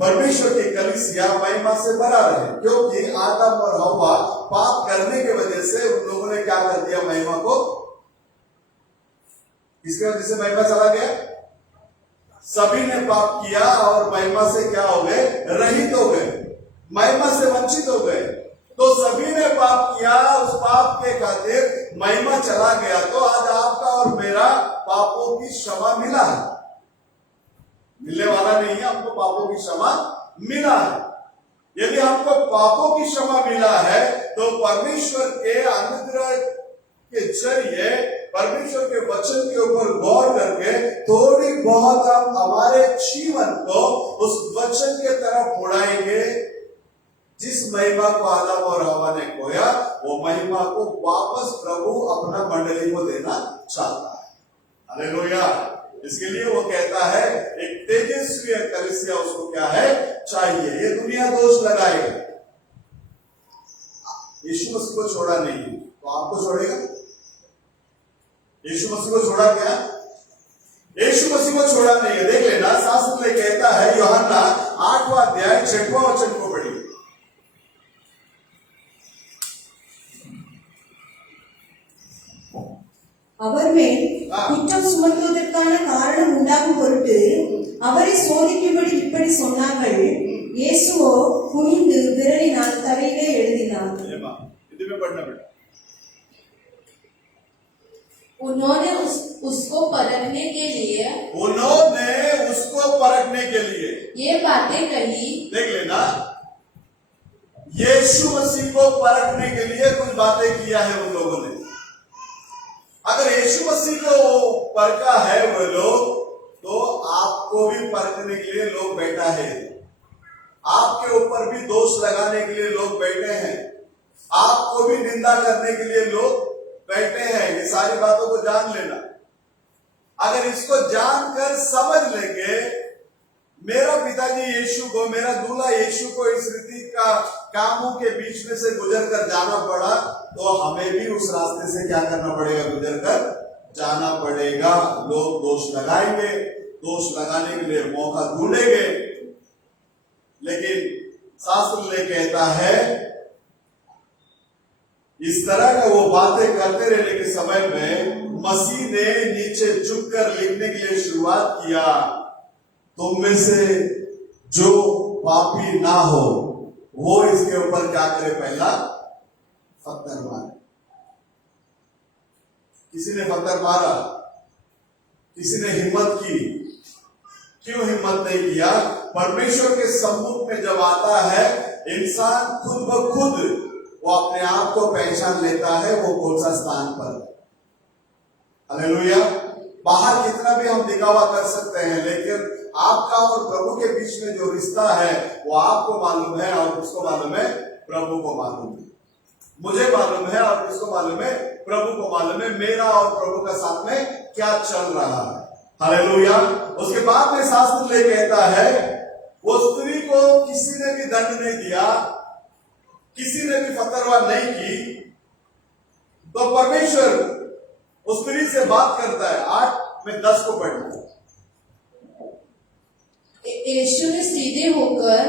परमेश्वर की कलीसिया महिमा से भरा रहे, क्योंकि आदम और हव्वा पाप करने की वजह से उन लोगों ने क्या कर दिया, महिमा को, इसके वजह से महिमा चला गया। सभी ने पाप किया और महिमा से क्या हो गए, रहित हो गए, महिमा से वंचित हो गए। तो सभी ने पाप किया, उस पाप के खातिर महिमा चला गया। तो आज आपका और मेरा पापों की क्षमा मिला है, मिलने वाला नहीं है, हमको पापों की क्षमा मिला है। यदि हमको पापों की क्षमा मिला है तो परमेश्वर के अनुग्रह के जरिए, परमेश्वर के वचन के ऊपर गौर करके थोड़ी बहुत हम हमारे जीवन को उस वचन के तरफ मुड़ाएंगे। जिस महिमा को आदम और हव्वा ने खोया, वो महिमा को वापस प्रभु अपना मंडली को देना चाहता है। हालेलुया। इसके लिए वो कहता है एक तेजस्वी कलीसिया उसको क्या है, चाहिए। ये दुनिया दोष लगाएगा, यीशु मसीह को छोड़ा नहीं है तो आपको छोड़ेगा? यीशु मसीह को छोड़ा क्या? यीशु मसीह को छोड़ा नहीं है। देख लेना, शास्त्र में कहता है, यूहन्ना 8वां अध्याय 6वां वचन को पढ़िए। அவர் மேல் குற்றம் சுமத்துவதற்கான காரணம் உண்டாகும் பொருட்டு அவரை சோதிக்கும்படி இப்படி சொன்னார்கள். இயேசுவோ குனிந்து விரலினால் தரையிலே எழுதினார். उन्होंने उसको परखने के लिए ये बातें कही। देख लेना, यीशु मसीह को परखने के लिए कुछ बातें किया है उन लोगों ने। अगर यीशु मसीह को परखा है वो लोग, तो आपको भी परखने के लिए लोग बैठा है, आपके ऊपर भी दोष लगाने के लिए लोग बैठे हैं, आपको भी निंदा करने के लिए लोग बैठे हैं। ये सारी बातों को जान लेना। अगर इसको जानकर समझ लेंगे, मेरा पिताजी यीशु को, मेरा दूल्हा यीशु को इस रीति का कामों के बीच में से गुजर कर जाना पड़ा, तो हमें भी उस रास्ते से क्या करना पड़ेगा, गुजर कर जाना पड़ेगा। लोग दोष लगाएंगे, दोष लगाने के लिए मौका ढूंढेंगे, लेकिन शास्त्र में कहता है इस तरह का वो बातें करते रहने के समय में मसीह ने नीचे झुककर लिखने के लिए शुरुआत किया, तुम में से जो पापी ना हो वो इसके ऊपर क्या करे, पहला पत्थर मारे। किसी ने पत्थर मारा, किसी ने हिम्मत की। क्यों हिम्मत नहीं किया? परमेश्वर के सम्मुख में जब आता है इंसान, खुद ब खुद वो अपने आप को पहचान लेता है वो कौन सा स्थान पर। हालेलुया। बाहर कितना भी हम दिखावा कर सकते हैं, लेकिन आपका और प्रभु के बीच में जो रिश्ता है वो आपको मालूम है और किसको मालूम है? प्रभु को मालूम है। मुझे मालूम है और किसको मालूम है? प्रभु को मालूम है मेरा और प्रभु का साथ में क्या चल रहा है। हालेलुया। उसके बाद में शास्त्र ले कहता है वो स्त्री को किसी ने भी दंड नहीं दिया, किसी ने भी फतरवाह नहीं की, तो परमेश्वर उस स्त्री से बात करता है। 8 में 10 को पढ़ना। यीशु ने सीधे होकर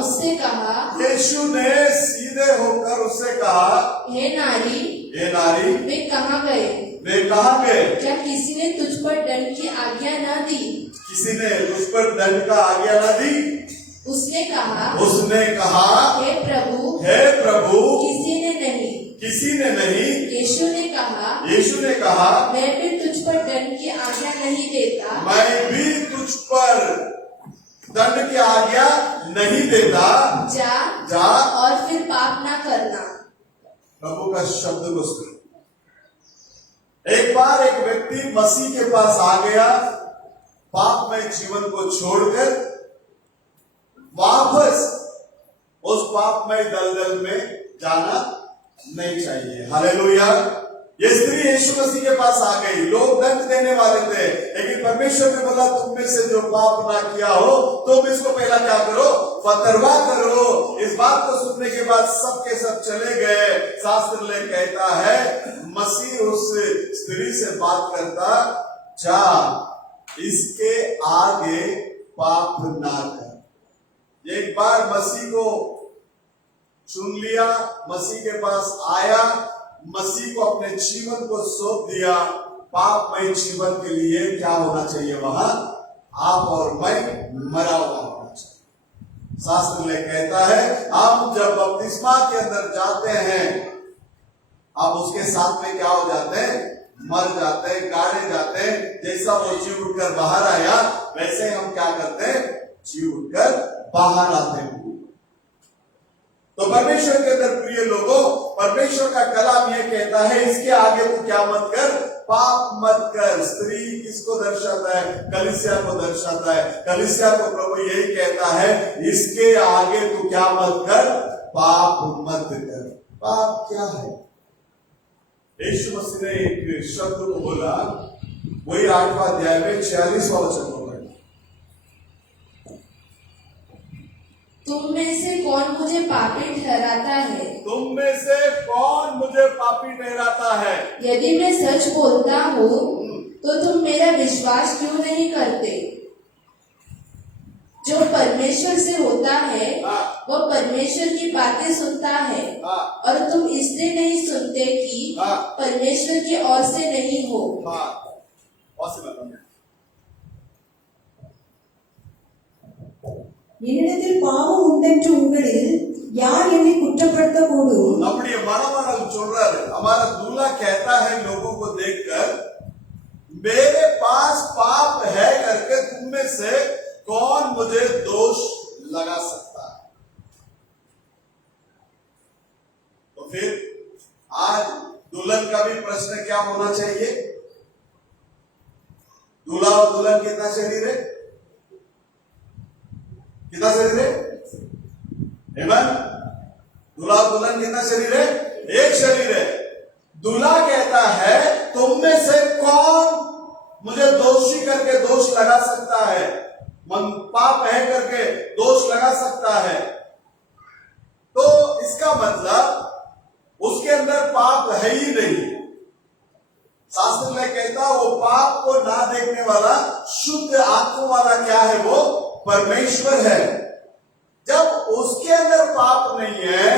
उससे कहा, यीशु ने सीधे होकर उससे कहा, हे नारी, वे कहाँ गए? वे कहाँ गए? क्या किसी ने तुझ पर दंड की आज्ञा न दी? किसी ने उस पर दंड का आज्ञा न दी? उसने कहा, हे प्रभु, किसी ने नहीं। यीशु ने कहा, मैं भी तुझ पर दंड की आज्ञा नहीं देता। मैं भी तुझ पर दंड की आज्ञा नहीं देता। जा और फिर पाप ना करना। प्रभु का शब्द को सुनो। एक बार एक व्यक्ति मसीह के पास आ गया, पापमय जीवन को छोड़कर वापस उस पापमय दलदल में जाना नहीं चाहिए। हालेलुया। ये स्त्री यीशु मसीह के पास आ गई, लोग दंड देने वाले थे, लेकिन परमेश्वर ने बोला तुम में से जो पाप ना किया हो तुम इसको पहला क्या करो, फतरवा करो। इस बात को सुनने के बाद सब के सब चले गए। शास्त्र ले कहता है मसीह उस स्त्री से बात करता, जा इसके आगे पाप ना कर। एक बार मसीह को चुन लिया, मसीह के पास आया, मसीह को अपने जीवन को सौंप दिया, पापमय जीवन के लिए क्या होना चाहिए, वहां आप और मैं मरा हुआ होना चाहिए। शास्त्र में कहता है हम जब बपतिस्मा के अंदर जाते हैं, अब उसके साथ में क्या हो जाते हैं, मर जाते हैं, गाड़े जाते हैं। जैसा वो जी उठकर बाहर आया वैसे हम क्या करते हैं, जी उठकर बाहर आते हैं। तो परमेश्वर के अंदर प्रिय लोगों, परमेश्वर का कलाम यह कहता है इसके आगे तू क्या मत कर, पाप मत कर। स्त्री किसको दर्शाता है, कलीसिया को दर्शाता है। कलीसिया को प्रभु यही कहता है इसके आगे तू क्या मत कर, पाप मत कर। पाप क्या है? यीशु मसीह ने एक शब्द को बोला, वही 8वां अध्याय में 46वां वचन को पढ़ा, तुम में से कौन मुझे पापी ठहराता है? तुम में से कौन मुझे पापी ठहराता है? यदि मैं सच बोलता हूँ तो तुम मेरा विश्वास क्यों नहीं करते? जो परमेश्वर से होता है वो परमेश्वर की बातें सुनता है, और तुम इसलिए नहीं सुनते कि परमेश्वर की ओर से नहीं हो। என்னிடத்தில் பாவம் உண்டென்று உங்களில் யார் என்னை குற்றப்படுத்தக்கூடும்? अपनी मनोमन சொல்றாரு, हमारा दूल्हा कहता है लोगों को देखकर मेरे पास पाप है करके तुम में से कौन मुझे दोष लगा सकता है? तो फिर आज दुल्हन का भी प्रश्न क्या होना चाहिए, दूल्हा और दुल्हन कितना शरीर है, कितना शरीर है? हेमन, दूल्हा और दुल्हन कितना शरीर है? एक शरीर है। दूल्हा कहता है तुम में से कौन मुझे दोषी करके दोष लगा सकता है, मन पाप है करके दोष लगा सकता है। तो इसका मतलब उसके अंदर पाप है ही नहीं। शास्त्र में कहता वो पाप को ना देखने वाला शुद्ध आत्मा वाला क्या है, वो परमेश्वर है। जब उसके अंदर पाप नहीं है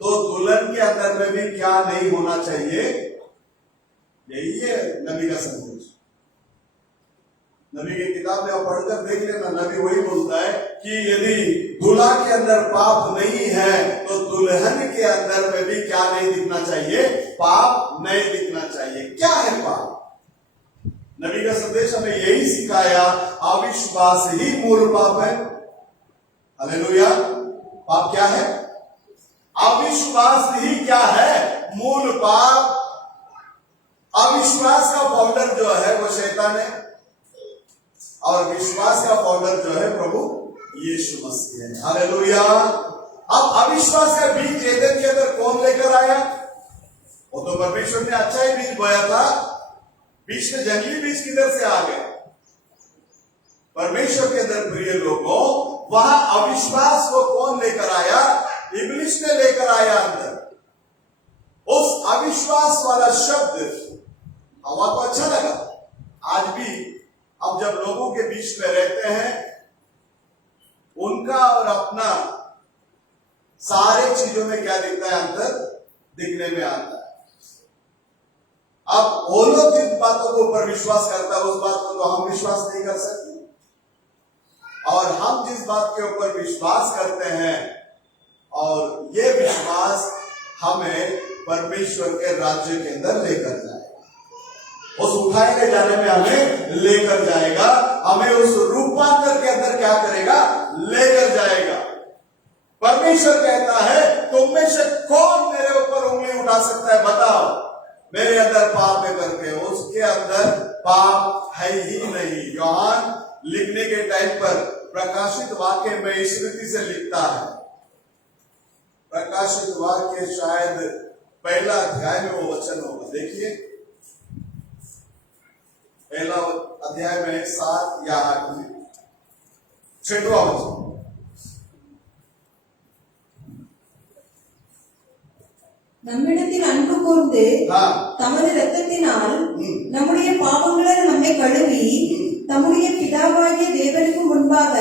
तो दुल्हन के अंदर में भी क्या नहीं होना चाहिए, यही है नबी का संदेश। नबी की किताब में आप पढ़कर देख लेना, नबी वही बोलता है कि यदि दूल्हा के अंदर पाप नहीं है तो दुल्हन के अंदर में भी क्या नहीं दिखना चाहिए, पाप नहीं दिखना चाहिए। क्या है पाप? नबी का संदेश हमें यही सिखाया, अविश्वास ही मूल पाप है। हालेलुया। पाप क्या है? अविश्वास ही क्या है, मूल पाप। अविश्वास का फाउंडर जो है वो शैतान है, और विश्वास का फाउंडर जो है प्रभु यीशु मसीह है। हालेलुया। अब अविश्वास का बीज एदन के अंदर कौन लेकर आया? वो तो परमेश्वर ने अच्छा ही बीज बोया था, बीच में जंगली बीज किधर से आ गए? परमेश्वर के अंदर प्रिय लोगों, वहां अविश्वास को कौन लेकर आया? इब्लिस ने लेकर आया अंदर। उस अविश्वास वाला शब्द हवा को अच्छा लगा। आज भी अब जब लोगों के बीच में रहते हैं, उनका और अपना सारे चीजों में क्या दिखता है, अंतर दिखने में आता है। अब वो लोग जिन बातों के ऊपर विश्वास करता है उस बात को तो हम विश्वास नहीं कर सकते, और हम जिस बात के ऊपर विश्वास करते हैं, और ये विश्वास हमें परमेश्वर के राज्य के अंदर लेकर जाएगा, उस उठाए ले जाने में हमें लेकर जाएगा, हमें उस रूपांतर के अंदर क्या करेगा, लेकर जाएगा। परमेश्वर कहता है तुम में से कौन मेरे ऊपर उंगली उठा सकता है, बताओ मेरे अंदर पाप है करके। उसके अंदर पाप है ही नहीं। यूहन्ना लिखने के टाइम पर प्रकाशित वाक्य में इस रीति से लिखता है, प्रकाशित वाक्य शायद पहला अध्याय में वो वचन होगा। देखिए पहला अध्याय में 7 या 8 में 6वां वचन। நம்மிடத்தில் அன்பு கூர்ந்து हाँ தமது இரத்தத்தினால் நம்முடைய பாவங்களை நம்மை கழுவி தம்முடைய பிதாவாகிய தேவனுக்கு முன்பாக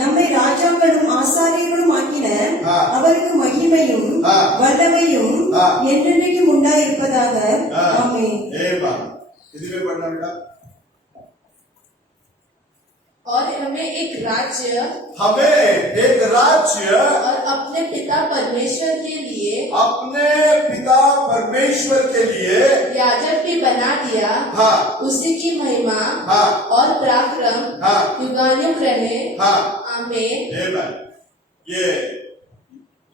நம்மை ராஜாக்களும் ஆசாரியர்களும் ஆக்கின அவருக்கு மகிமையும் வல்லமையும் என்றென்றைக்கும் உண்டாயிருப்பதாக ஆமென்। इसमें पढ़ना बेटा। और हमें एक राज्य और अपने पिता परमेश्वर के लिए याजक भी बना दिया। उसी की महिमा और पराक्रम युगानुयुग रहे। आमीन। ये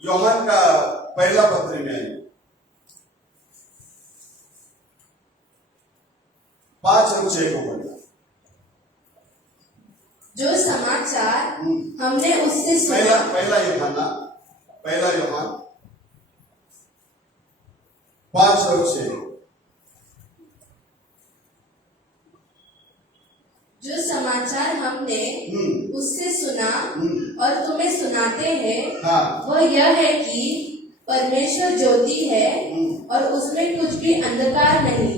यूहन्ना का पहला पत्र में 5 और 6 को पढ़ना। जो समाचार हमने उससे सुना। पहला यूहन्ना 5 और 6। जो समाचार हमने उससे सुना और तुम्हें सुनाते हैं वह यह है कि परमेश्वर ज्योति है और उसमें कुछ भी अंधकार नहीं।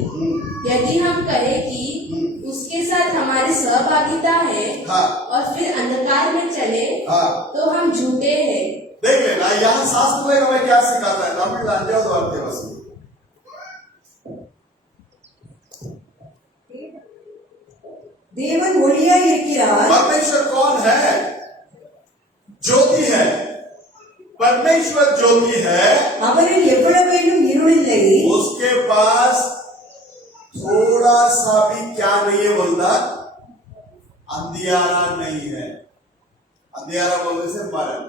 यदि हम कहें कि उसके साथ हमारी सहभागिता है और फिर अंधकार में चले तो हम झूठे हैं। देख लेना यहाँ शास्त्र में हमें क्या सिखाता है। तमिल वार्ते बस தேவன் ஒளியாய் இருக்கிறார்। परमेश्वर कौन है? ज्योति है। परमेश्वर ज्योति है। அவரில் எவ்வளவேனும் இருள் இல்லை। उसके पास थोड़ा सा भी क्या नहीं है बोलता, अंधियारा नहीं है। अंधियारा बोलने से मरण,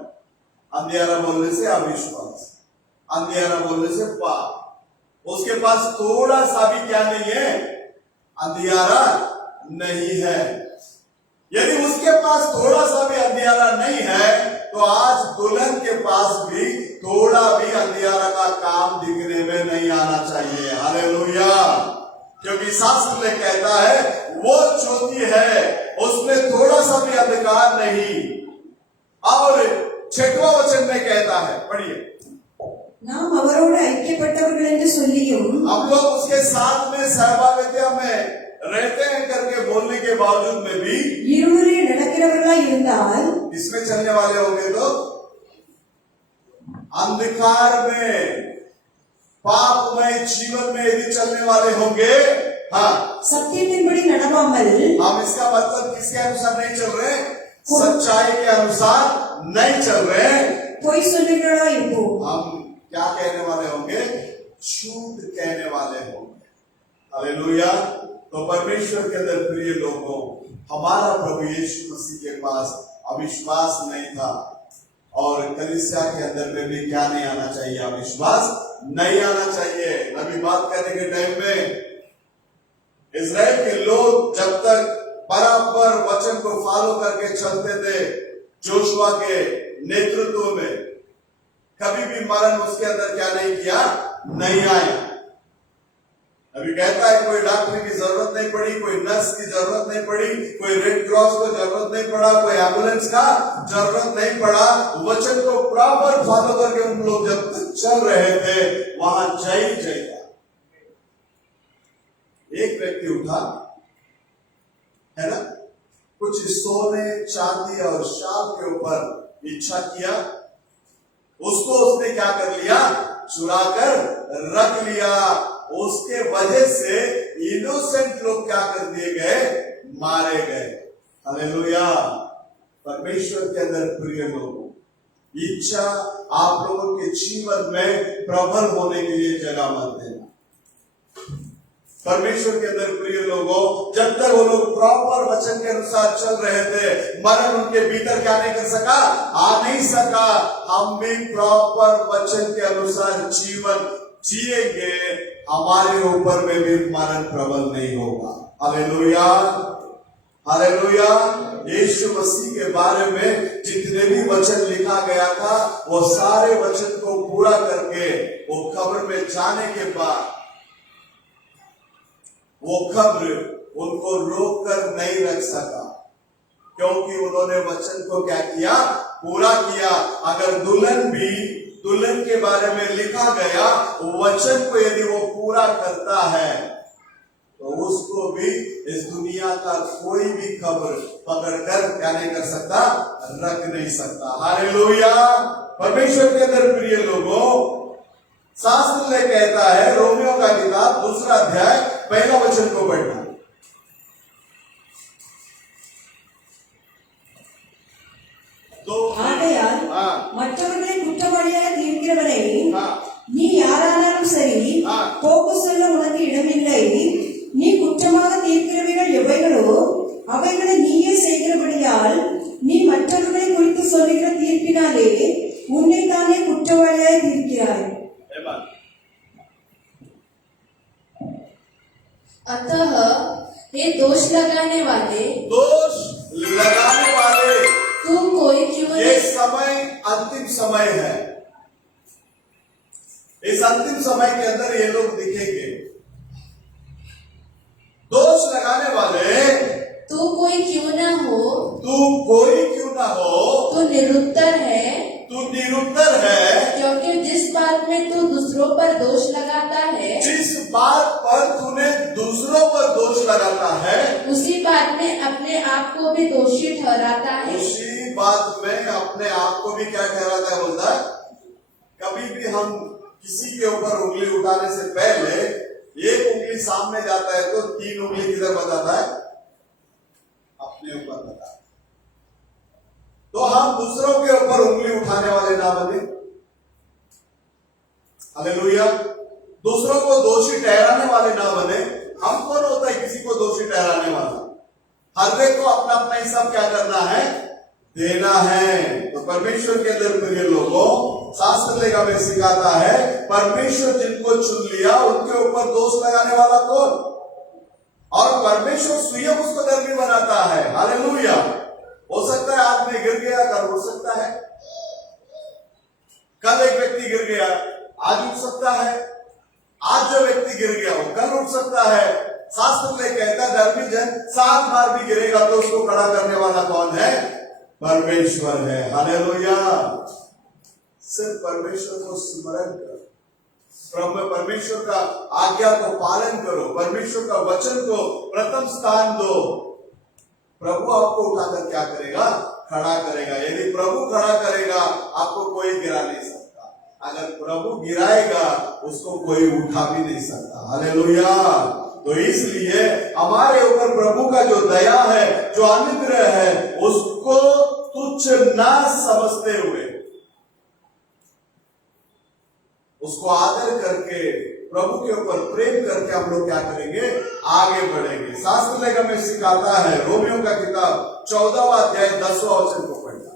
अंधियारा बोलने से अविश्वास, अंधियारा बोलने से पाप। उसके पास थोड़ा सा भी क्या नहीं है, अंधियारा नहीं है। यदि उसके पास थोड़ा सा भी अंधियारा नहीं है तो आज दुल्हन के पास भी थोड़ा भी अंधियारा का काम दिखने में नहीं आना चाहिए। हालेलुया। क्योंकि शास्त्र में कहता है वो ज्योति है, उसमें थोड़ा सा भी अंधकार नहीं। और 6वां वचन में कहता है, पढ़िए। நாம் அவரோடு ஐக்கியப்பட்டவர்கள் என்று சொல்லியும் हम लोग उसके साथ में सहभागिता में रहते हैं करके बोलने के बावजूद में भी இருளிலே நடக்கிறவர்களாய் இருந்தால் इसमें चलने वाले होंगे तो अंधकार में पापमय जीवन में यदि चलने वाले होंगे, சத்தியத்தின்படி நடவாமல் हम इसका मतलब किसके अनुसार नहीं चल रहे, सच्चाई के अनुसार नहीं चल रहे, பொய் சொல்லுகிறவர்களாய் இருப்போம்। हम क्या कहने वाले होंगे, झूठ कहने वाले होंगे। हालेलुया। तो परमेश्वर के अंदर प्रिय लोगों, हमारा प्रभु यीशु मसीह के पास अविश्वास नहीं था और कलीसिया के अंदर में भी क्या नहीं आना चाहिए, अविश्वास नहीं आना चाहिए। अभी बात करने के टाइम में इजराइल के लोग जब तक बराबर वचन को फॉलो करके चलते थे जोशुआ के नेतृत्व में, कभी भी मरण उसके अंदर क्या नहीं किया, नहीं आया। अभी कहता है कोई डॉक्टर की जरूरत नहीं पड़ी, कोई नर्स की जरूरत नहीं पड़ी, कोई रेड क्रॉस को जरूरत नहीं पड़ा, कोई एम्बुलेंस का जरूरत नहीं पड़ा। वचन को प्रॉपर फॉलो करके उन लोग जब तक चल रहे थे वहां जय जय था। एक व्यक्ति उठा है ना, कुछ सोने चांदी और शाल के ऊपर इच्छा किया, उसको उसने क्या कर लिया, चुरा कर रख लिया। उसके वजह से इनोसेंट लोग क्या कर दिए गए, मारे गए। हालेलुया। परमेश्वर के अंदर प्रिय लोगों, इच्छा आप लोगों के जीवन में प्रबल होने के लिए जगह मत देना। परमेश्वर के अंदर प्रिय लोगों, जब तक वो लोग प्रॉपर वचन के अनुसार चल रहे थे, मरण उनके भीतर क्या नहीं कर सका, आ नहीं सका। हम भी प्रॉपर वचन के अनुसार जीवन जिएंगे, हमारे ऊपर में भी मरण प्रबल नहीं होगा। हालेलुया। हालेलुया। यीशु मसीह के बारे में जितने भी वचन लिखा गया था वो सारे वचन को पूरा करके वो कब कब्र में जाने के बाद वो कब्र उनको रोक कर नहीं रख सका, क्योंकि उन्होंने वचन को क्या किया, पूरा किया। अगर दुल्हन के बारे में लिखा गया वचन को यदि वो पूरा करता है तो उसको भी इस दुनिया का कोई भी कब्र पकड़कर क्या नहीं कर सकता, रख नहीं सकता। हालेलुया। परमेश्वर के अंदर प्रिय लोगों, शास्त्र में कहता है, रोमियो का किताब 2 अध्याय 1 वचन को पढ़ना। तो ஆகையால் மற்றவர்களை குற்றவாளியாக தீர்க்கிறவரை நீ யாரானாலும் சரி போக்கு சொல்ல உனக்கு இடமில்லை. நீ குற்றமாக தீர்க்கிறவைகள் எவைகளோ அவைகளை நீயே செய்கிறபடியால் நீ மற்றவர்களை குறித்து சொல்லுகிற தீர்ப்பினாலே உன்னைத்தானே குற்றவாளியாய் தீர்க்கிறாய். अतः हे दोष लगाने वाले तुम कोई क्यों ये समय अंतिम समय है। इस अंतिम समय के अंदर ये लोग दिखेंगे। दोष लगाने वाले तू कोई क्यों न हो, तू कोई क्यों ना हो, तू निरुत्तर है, तू निरुत्तर है, क्योंकि जिस बात में तू दूसरों पर दोष लगाता है, जिस बात पर तूने दूसरों पर दोष लगाता है, उसी बात में अपने आप को भी दोषी ठहराता है। उसी बात में अपने आप को भी क्या ठहराता है, बोलता है। कभी भी हम किसी के ऊपर उंगली उठाने से पहले एक उंगली सामने जाता है तो 3 उंगली किधर बताता है, अपने ऊपर बताता है। तो हम दूसरों के ऊपर उंगली उठाने वाले ना बने। हालेलुया। दूसरों को दोषी ठहराने वाले ना बने। हम कौन होता है किसी को दोषी ठहराने वाला? हर एक को अपना अपना हिसाब क्या करना है, देना है। तो परमेश्वर के अंदर प्रिय लोगों, शास्त्र लेगा में सिखाता है, परमेश्वर जिनको चुन लिया उनके ऊपर दोष लगाने वाला कौन? और परमेश्वर स्वयं उसको धर्मी बनाता है। हालेलुया। हो सकता है आदमी गिर गया, कल उठ सकता है। कल एक व्यक्ति गिर गया, आज उठ सकता है। आज जो व्यक्ति गिर गया वो कल उठ सकता है। शास्त्र में कहता है धर्मी जन 7 बार भी गिरेगा तो उसको खड़ा करने वाला कौन है? परमेश्वर है। हालेलुया। सिर्फ परमेश्वर को स्मरण करो, परमेश्वर का आज्ञा को पालन करो, परमेश्वर का वचन को प्रथम स्थान दो। प्रभु आपको उठाकर क्या करेगा? खड़ा करेगा। यदि प्रभु खड़ा करेगा आपको कोई गिरा नहीं सकता। अगर प्रभु गिराएगा उसको कोई उठा भी नहीं सकता। हालेलुया। तो इसलिए हमारे ऊपर प्रभु का जो दया है, जो अनुग्रह है, उसको तुच्छ ना समझते हुए उसको आदर करके प्रभु के ऊपर प्रेम करके हम लोग क्या करेंगे? आगे बढ़ेंगे। शास्त्र लेगा में सिखाता है, रोमियो का किताब 14वां अध्याय 10वां वचन को पढ़ना।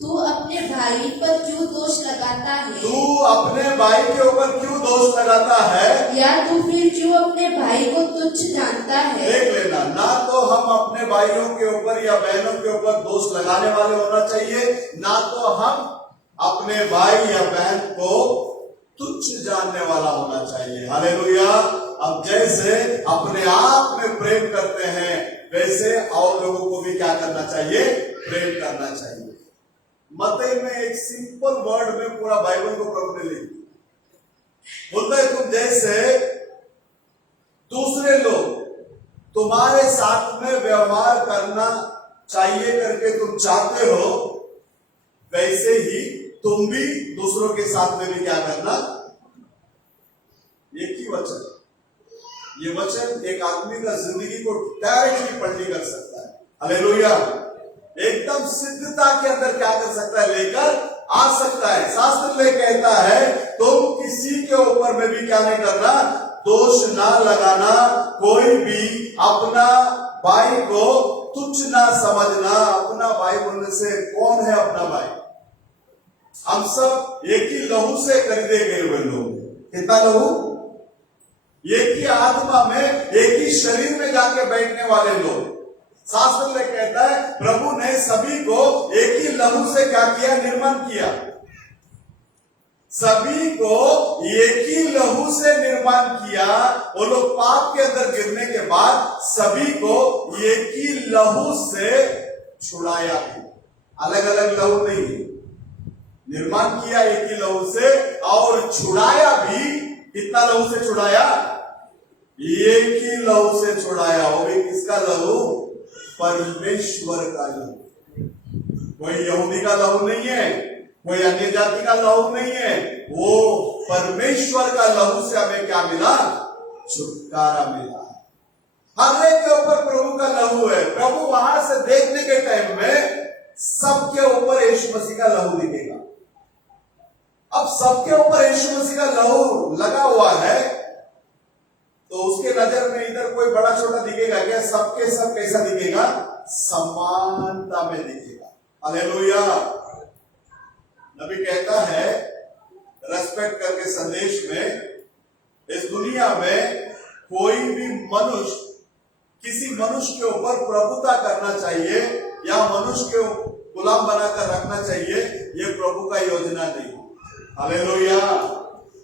तू अपने भाई पर क्यों दोष लगाता है? तू अपने भाई के ऊपर क्यों दोष लगाता है? या तू फिर क्यों अपने भाई को तुच्छ जानता है? देख लेना, ना तो हम अपने भाइयों के ऊपर या बहनों के ऊपर दोष लगाने वाले होना चाहिए, ना तो हम अपने भाई या बहन को तुच्छ जानने वाला होना चाहिए। हालेलुया। अब जैसे अपने आप में प्रेम करते हैं वैसे और लोगों को भी क्या करना चाहिए? प्रेम करना चाहिए। मत्ती में एक सिंपल वर्ड में पूरा बाइबल को प्रभु ने लिख दिया। बोलता है तुम जैसे दूसरे लोग तुम्हारे साथ में व्यवहार करना चाहिए करके तुम चाहते हो, वैसे ही तुम भी दूसरों के साथ में भी क्या करना। एक ही वचन, ये वचन एक आदमी का जिंदगी को डायरेक्टली पलटी कर सकता है। हालेलुया। एकदम सिद्धता के अंदर क्या कर सकता है? लेकर आ सकता है। शास्त्र में कहता है तुम किसी के ऊपर में भी क्या नहीं करना? दोष ना लगाना। कोई भी अपना भाई को तुच्छ ना समझना। अपना भाई बोलने से कौन है अपना भाई? हम सब एक ही लहू से खरीदे गए हुए लोग। कितना लहू? एक ही आत्मा में, एक ही शरीर में जाके बैठने वाले लोग। शास्त्र में कहता है प्रभु ने सभी को लहू से क्या किया? निर्मल किया। सभी को एक ही लहू से निर्माण किया। वो लोग पाप के अंदर गिरने के बाद सभी को एक ही लहू से छुड़ाया। अलग अलग लहू नहीं, निर्माण किया एक ही लहू से और छुड़ाया भी। कितना लहू से छुड़ाया? एक ही लहू से छुड़ाया। वो भी किसका लहू? परमेश्वर का लहू। कोई यहूदी का लहू नहीं है, कोई अन्य जाति का लहू नहीं है, वो परमेश्वर का लहू से हमें क्या मिला? छुटकारा मिला। हर एक के ऊपर प्रभु का लहू है। प्रभु वहां से देखने के टाइम में सबके ऊपर यीशु मसीह का लहू दिखेगा। अब सबके ऊपर यीशु मसीह का लहू लगा हुआ है तो उसके नजर में इधर कोई बड़ा छोटा दिखेगा क्या? सबके सब कैसा दिखेगा? समानता में दिखेगा। हालेलुया। नबी कहता है रेस्पेक्ट करके संदेश में, इस दुनिया में कोई भी मनुष्य किसी मनुष्य के ऊपर प्रभुता करना चाहिए या मनुष्य के गुलाम बनाकर रखना चाहिए, ये प्रभु का योजना नहीं। हालेलुया।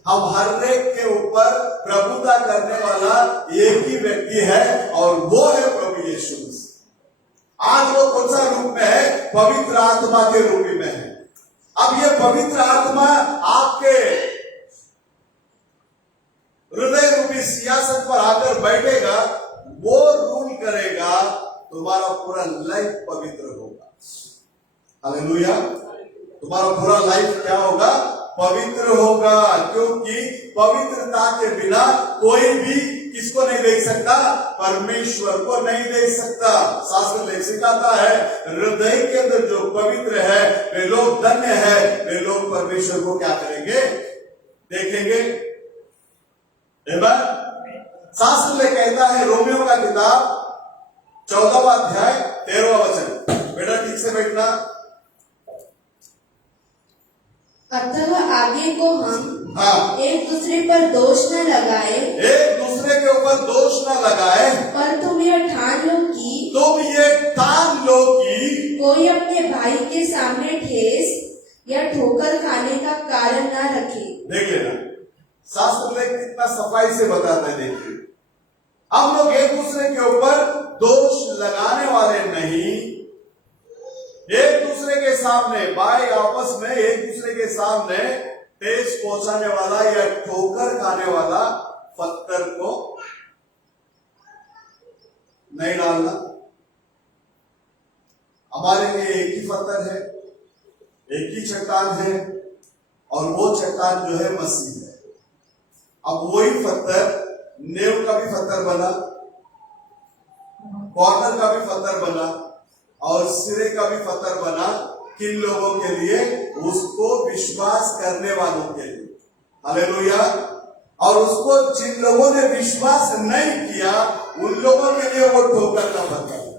हम हर एक के ऊपर प्रभुता करने वाला एक ही व्यक्ति है और वो है प्रभु यीशु मसीह। आज वो कौन सा रूप में है? पवित्र आत्मा के रूप में है। अब ये पवित्र आत्मा आपके हृदय रूपी सिंहासन पर आकर बैठेगा, वो रूल करेगा, तुम्हारा पूरा लाइफ पवित्र होगा। हालेलुया। तुम्हारा पूरा लाइफ क्या होगा? पवित्र होगा। क्योंकि पवित्रता के बिना कोई भी किसको नहीं देख सकता? परमेश्वर को नहीं देख सकता। शास्त्र लेख सिखाता है हृदय के अंदर जो पवित्र है वे लोग धन्य है, वे लोग परमेश्वर को क्या करेंगे? देखेंगे। शास्त्र लेख कहता है रोमियो का किताब 14वां अध्याय 13वां वचन। बेटा ठीक से बैठना। अतः आगे को हम एक दूसरे पर दोष न लगाए, एक दूसरे के ऊपर दोष न लगाए, पर तुम ये ठान लो कि कोई अपने भाई के सामने ठेस या ठोकर खाने का कारण न रखे। देख लेना शास्त्र लेख कितना सफाई से बताता है। देखिए हम लोग एक दूसरे के ऊपर दोष लगाने वाले नहीं, एक दूसरे के सामने भाई आपस में एक दूसरे के सामने ठेस पहुंचाने वाला या ठोकर खाने वाला पत्थर को नहीं डालना। हमारे लिए एक ही पत्थर है, एक ही चट्टान है और वो चट्टान जो है मसीह है। अब वही पत्थर नेव का भी पत्थर बना, कॉर्नर का भी पत्थर बना और सिरे का भी पत्थर बना। किन लोगों के लिए? उसको विश्वास करने वालों के लिए। हालेलुया। और उसको जिन लोगों ने विश्वास नहीं किया उन लोगों के लिए वो ठोकर का पत्थर है।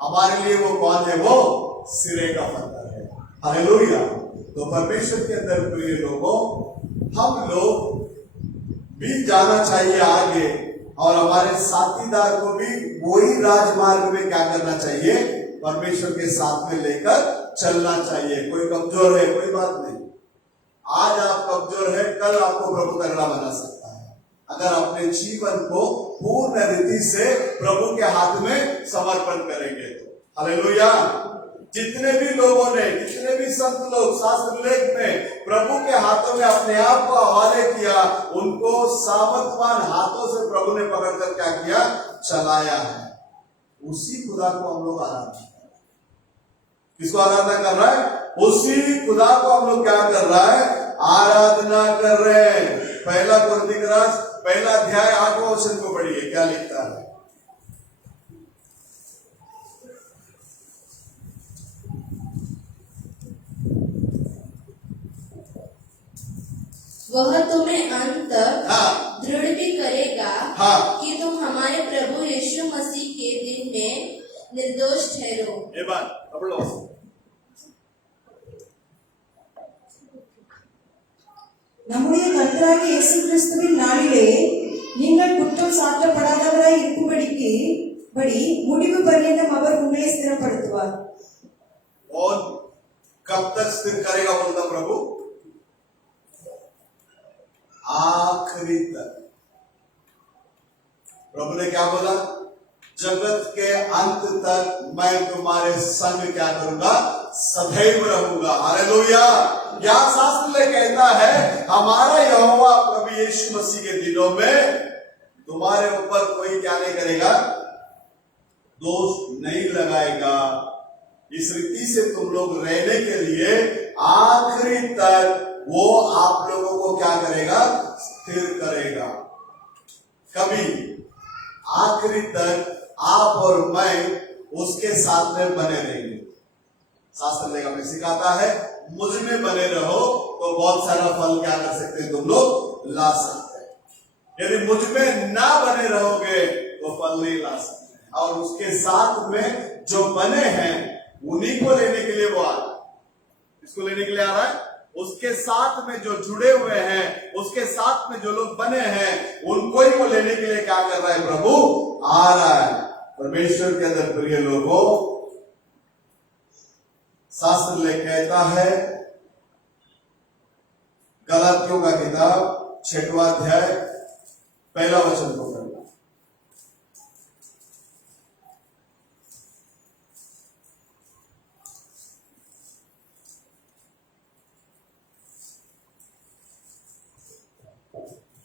हमारे लिए वो कौन है? वो सिरे का पत्थर है। हालेलुया। तो परमेश्वर के अंदर प्रिय लोगों, हम लोग भी जाना चाहिए आगे और हमारे साथीदार को भी वही राजमार्ग में क्या करना चाहिए? परमेश्वर के साथ में लेकर चलना चाहिए। कोई कमजोर है, कोई बात नहीं। आज आप कमजोर है, कल आपको प्रभु तगड़ा बना सकता है अगर अपने जीवन को पूर्ण रीति से प्रभु के हाथ में समर्पण करेंगे तो। हालेलुया। जितने भी लोगों ने, जितने भी संत लोग शास्त्र लेख में प्रभु के हाथों में अपने आप को हवाले किया, उनको सामर्थवान हाथों से प्रभु ने पकड़कर क्या किया? चलाया है। उसी खुदा को हम लोग आराधना कर रहे हैं। किसको आराधना कर रहा है? उसी खुदा को हम लोग क्या कर रहा है? आराधना कर रहे हैं। पहला कुरिन्थियों का पहला अध्याय 8वां वचन को पढ़िए, क्या लिखता है? वह तुम्हें अंत दृढ़ भी करेगा कि तुम हमारे प्रभु यीशु मसीह के दिन में निर्दोष ठहरो। நம்முடைய கர்த்தராகிய இயேசு கிறிஸ்துவின் நாளிலே நீங்கள் குற்றம் சாட்டப்படாதவராய் இருக்கும்படி முடிவு பரியந்தம் அவர் உங்களை ஸ்திரப்படுத்துவார்। और कब तक स्थिर करेगा बोलता प्रभु? आखिरी तक। प्रभु ने क्या बोला? जगत के अंत तक मैं तुम्हारे संग क्या करूंगा? सदैव रहूंगा। हालेलुया। क्या शास्त्र में कहता है? हमारा यहोवा प्रभु यीशु मसीह के दिनों में तुम्हारे ऊपर कोई क्या नहीं करेगा? दोष नहीं लगाएगा। इस रीति से तुम लोग रहने के लिए आखिरी तक वो आप लोगों को क्या करेगा? स्थिर करेगा। कभी आखिरी तक आप और मैं उसके साथ में बने रहेंगे। शास्त्र लेखा में सिखाता है मुझ में बने रहो तो बहुत सारा फल क्या कर सकते हैं? तुम लोग ला सकते हैं। यदि मुझ में ना बने रहोगे तो फल नहीं ला सकते। और उसके साथ में जो बने हैं उन्हीं को लेने के लिए वो आ रहा है। इसको लेने के लिए आ रहा है। उसके साथ में जो जुड़े हुए हैं, उसके साथ में जो लोग बने हैं, उनको ही वो लेने के लिए क्या कर रहा है? प्रभु आ रहा है। परमेश्वर के अंदर प्रिय लोगों, शास्त्र ले कहता है, गलातियों का किताब 6वां अध्याय 1 वचन को पढ़ना।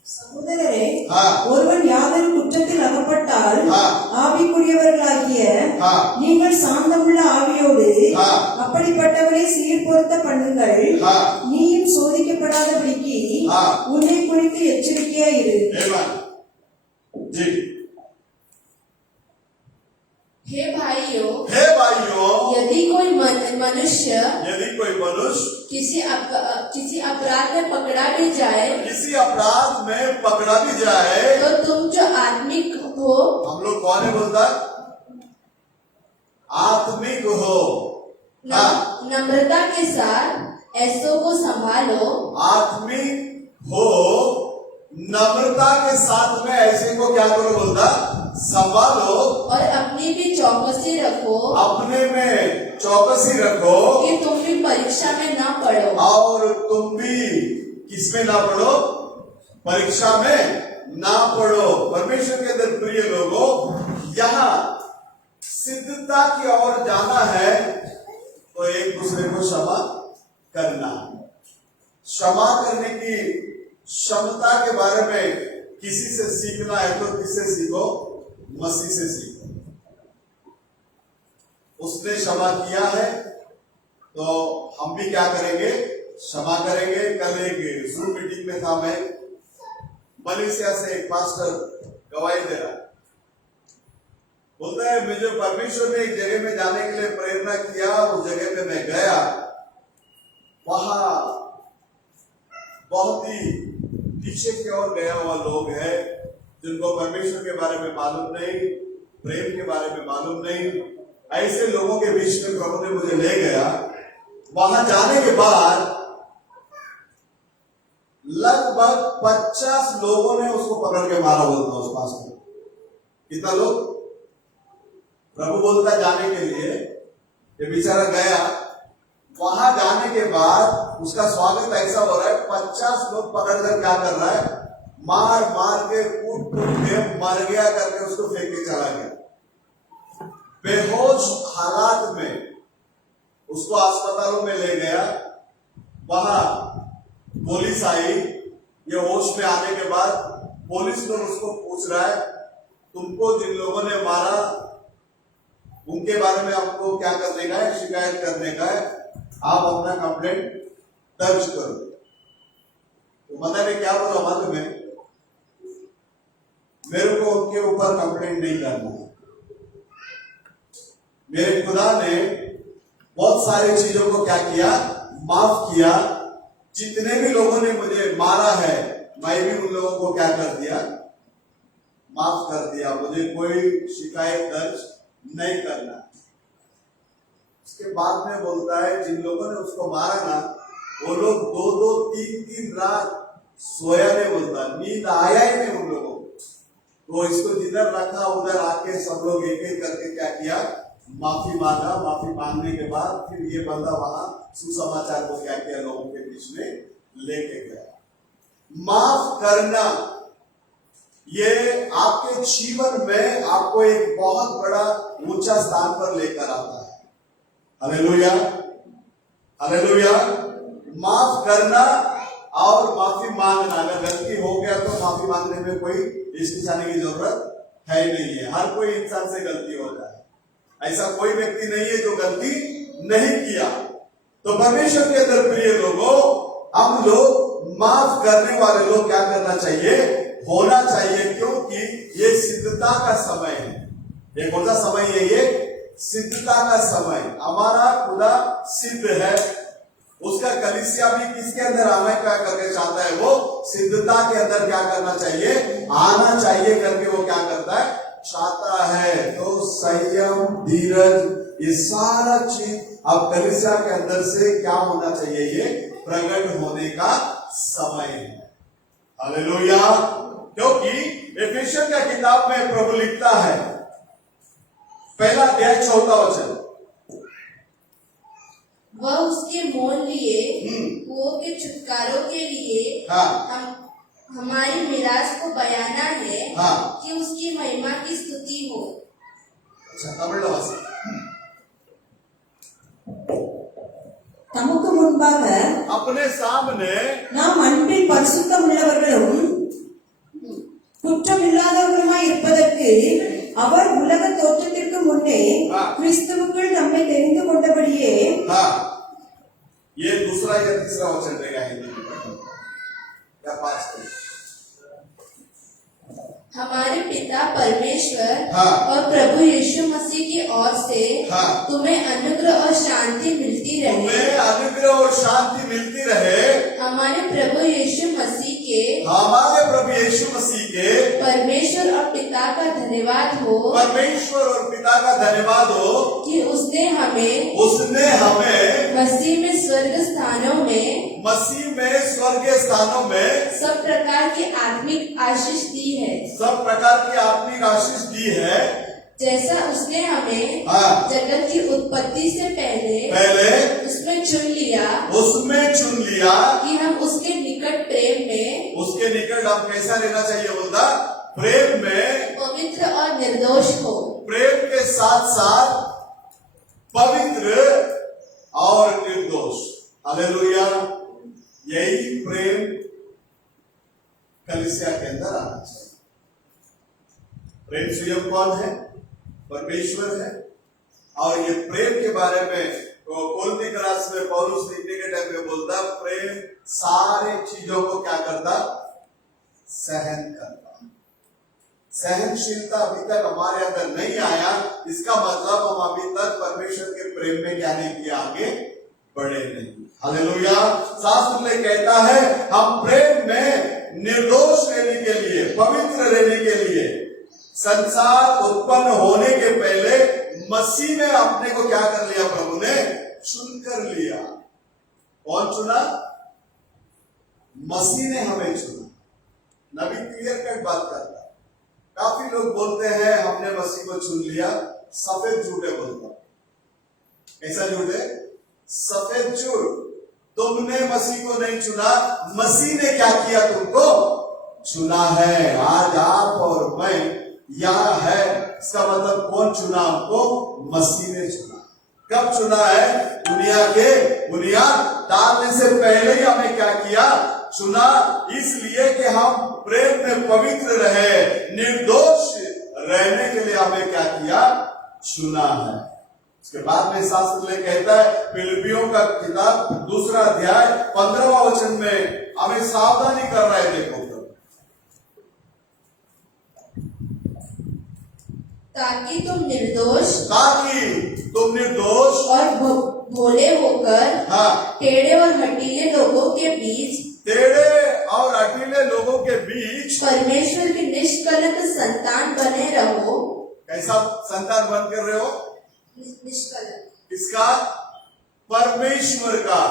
சகோதரரே, हाँ ஒருவன் யாதொரு குற்றத்தில் அகப்பட்டால் हाँ ஆவிக்குரியவர்களாகிய हाँ நீங்கள் சாந்தமுள்ள ஆவியோடு हाँ அப்படிப்பட்டவரை சீர்பொருத்த பண்ணுங்கள். हाँ நீயும் சோதிக்கப்படாதபடிக்கு हाँ உன்னை குறித்து எச்சரிக்கையா இரு. Amen. जी। हे भाइयों, हे भाइयों, यदि कोई मनुष्य यदि कोई मनुष्य किसी अपराध में पकड़ा भी जाए, किसी अपराध में पकड़ा भी जाए, तो तुम जो आत्मिक हो, हम लोग कौन है बोलता? आत्मिक हो। हाँ, नम्रता के साथ ऐसों को संभालो। आत्मिक हो, नम्रता के साथ में ऐसे को क्या करो बोलता? संभालो। और अपनी भी चौकसी रखो, अपने में चौकसी रखो कि तुम भी परीक्षा में ना पड़ो। और तुम भी किसमें ना पढ़ो? परीक्षा में ना पढ़ो। परमेश्वर के अंदर प्रिय लोगों, यहाँ सिद्धता की ओर जाना है तो एक दूसरे को क्षमा करना। क्षमा करने की क्षमता के बारे में किसी से सीखना है तो किससे सीखो? मसीह से सीखो। उसने क्षमा किया है तो हम भी क्या करेंगे? क्षमा करेंगे। कल एक जूम मीटिंग में था, मैं मलेशिया से एक पास्टर गवाही दे रहा, बोलता है मुझे परमेश्वर ने एक जगह में जाने के लिए प्रेरणा किया। उस जगह पे मैं गया, वहां बहुत ही पीछे की ओर गया हुआ लोग हैं जिनको परमेश्वर के बारे में मालूम नहीं, प्रेम के बारे में मालूम नहीं। ऐसे लोगों के बीच में प्रभु ने मुझे ले गया। वहां जाने के बाद लगभग 50 लोगों ने उसको पकड़ के मारा बोलता उस पास में। कितना लोग? प्रभु बोलता जाने के लिए, ये बेचारा गया। वहां जाने के बाद उसका स्वागत ऐसा हो रहा है, 50 लोग पकड़कर क्या कर रहा है? मार मार के कूट कूट के मर गया करके उसको फेंक के चला गया। बेहोश हालात में उसको अस्पतालों में ले गया। वहां पुलिस आई। ये होश में आने के बाद पुलिस ने उसको पूछ रहा है, तुमको जिन लोगों ने मारा उनके बारे में आपको क्या करने का है? शिकायत करने का है। आप अपना कंप्लेंट दर्ज करो। तो पता नहीं क्या बोला मालूम है? मेरे को उनके ऊपर कंप्लेंट नहीं करना है। मेरे खुदा ने बहुत सारी चीजों को क्या किया? माफ किया। जितने भी लोगों ने मुझे मारा है, मैं भी उन लोगों को क्या कर दिया? माफ कर दिया। मुझे कोई शिकायत दर्ज नहीं करना। उसके बाद में बोलता है जिन लोगों ने उसको मारा ना, वो लोग 2-2, 3-3 रात सोया नहीं, बोलता नींद आया ही नहीं उन लोगों को। तो इसको जिधर रखा उधर आके सब लोग एक एक करके क्या किया? माफी मांगा, माफी मांगने के बाद फिर ये बंदा वहां सुसमाचार को क्या किया, लोगों के बीच में लेके गया। माफ करना ये आपके जीवन में आपको एक बहुत बड़ा ऊंचा स्थान पर लेकर आता है। Hallelujah, hallelujah. माफ करना और माफी मांगना, अगर गलती हो गया तो माफी मांगने में कोई हिचकिचाने की जरूरत है नहीं है। हर कोई इंसान से गलती हो जाए, ऐसा कोई व्यक्ति नहीं है जो गलती नहीं किया। तो परमेश्वर के अंदर प्रिय लोगों, हम लोग माफ करने वाले लोग क्या करना चाहिए, होना चाहिए, क्योंकि ये सिद्धता का समय है। ये कौन सा समय है? ये सिद्धता का समय। हमारा खुदा सिद्ध है, उसका कलीसिया भी किसके अंदर आना क्या करके चाहता है, वो सिद्धता के अंदर क्या करना चाहिए, आना चाहिए करके वो क्या करता है, चाहता है। तो संयम, धीरज, ये सारा चीज अब कलीसिया के अंदर से क्या होना चाहिए, ये प्रकट होने का समय है। हालेलुया। क्योंकि एफेसियन का किताब में प्रभु लिखता है, पहला अध्याय 4वां वचन, वह उसके मोल लिए कुओं के छुटकारों के लिए हमारी मिरास को बयाना है कि उसकी महिमा की स्तुति हो। अच्छा, तमिल वासी। தமக்கு முன்பாக अपने सामने நாம் அன்பில் பரிசுத்தம் உள்ளவர்களும் குற்றமில்லாதவர்களுமாய் இருப்பதற்கு அவர் உலக தோற்றத்திற்கு முன்னே கிறிஸ்துவுக்குள் நம்மை தெரிந்து கொண்டபடியே। ये दूसरा या तीसरा वचन रहेगा हिंदी में या 5? हमारे पिता परमेश्वर और प्रभु यीशु मसीह की ओर से तुम्हें अनुग्रह और शांति मिलती रहे। तुम्हें अनुग्रह और शांति मिलती रहे। हमारे प्रभु यीशु मसीह के परमेश्वर और पिता का धन्यवाद हो, परमेश्वर और पिता का धन्यवाद हो कि उसने हमें मसीह में स्वर्ग स्थानों में सब प्रकार की आत्मिक आशीष दी है। सब प्रकार की आत्मिक आशीष दी है, जैसा उसने हमें जगत की उत्पत्ति से पहले उसमें चुन लिया कि हम उसके निकट प्रेम में, उसके निकट हम कैसा रहना चाहिए, बोलता प्रेम में पवित्र और निर्दोष हो। प्रेम के साथ साथ पवित्र और निर्दोष। हालेलुया। यही प्रेम कलीसिया के अंदर आना चाहिए। प्रेम स्वयं कौन है? परमेश्वर है। और ये प्रेम के बारे में कोरिन्थी क्लास में पौलुस लिखने के टाइम में बोलता, प्रेम सारे चीजों को क्या करता, सहन करता। सहनशीलता अभी तक हमारे अंदर नहीं आया, इसका मतलब हम अभी तक परमेश्वर के प्रेम में क्या नहीं किया, आगे बढ़े नहीं। हालेलुया। शास्त्र में कहता है हम प्रेम में निर्दोष रहने के लिए, पवित्र रहने के लिए, संसार उत्पन्न होने के पहले मसीह में अपने को क्या कर लिया, प्रभु ने चुन कर लिया। कौन चुना? मसीह ने हमें चुना। नबी क्लियर कट बात करता है। काफी लोग बोलते हैं हमने मसीह को चुन लिया, सफेद झूठ है बोलता। ऐसा झूठ है, सफेद झूठ। तुमने मसीह को नहीं चुना, मसीह ने क्या किया, तुमको चुना है। आज आप और मैं यहाँ है, इसका मतलब कौन चुना हमको? मसीह ने चुना। कब चुना है? दुनिया के बुनियाद डालने से पहले ही हमें क्या किया, चुना। इसलिए कि हम प्रेम में पवित्र रहे, निर्दोष रहने के लिए हमें क्या किया, चुना है। उसके बाद में शास्त्र में कहता है, फिलिपियों का किताब 2 अध्याय 15वां वचन में हमें सावधानी कर रहा है। देखो, ताकि तुम निर्दोष और भोले होकर टेढ़े और हठीले लोगों के बीच परमेश्वर के निष्कलंक संतान बने रहो। कैसा संतान बन कर रहे हो? निष्कलंक। किसका? परमेश्वर का।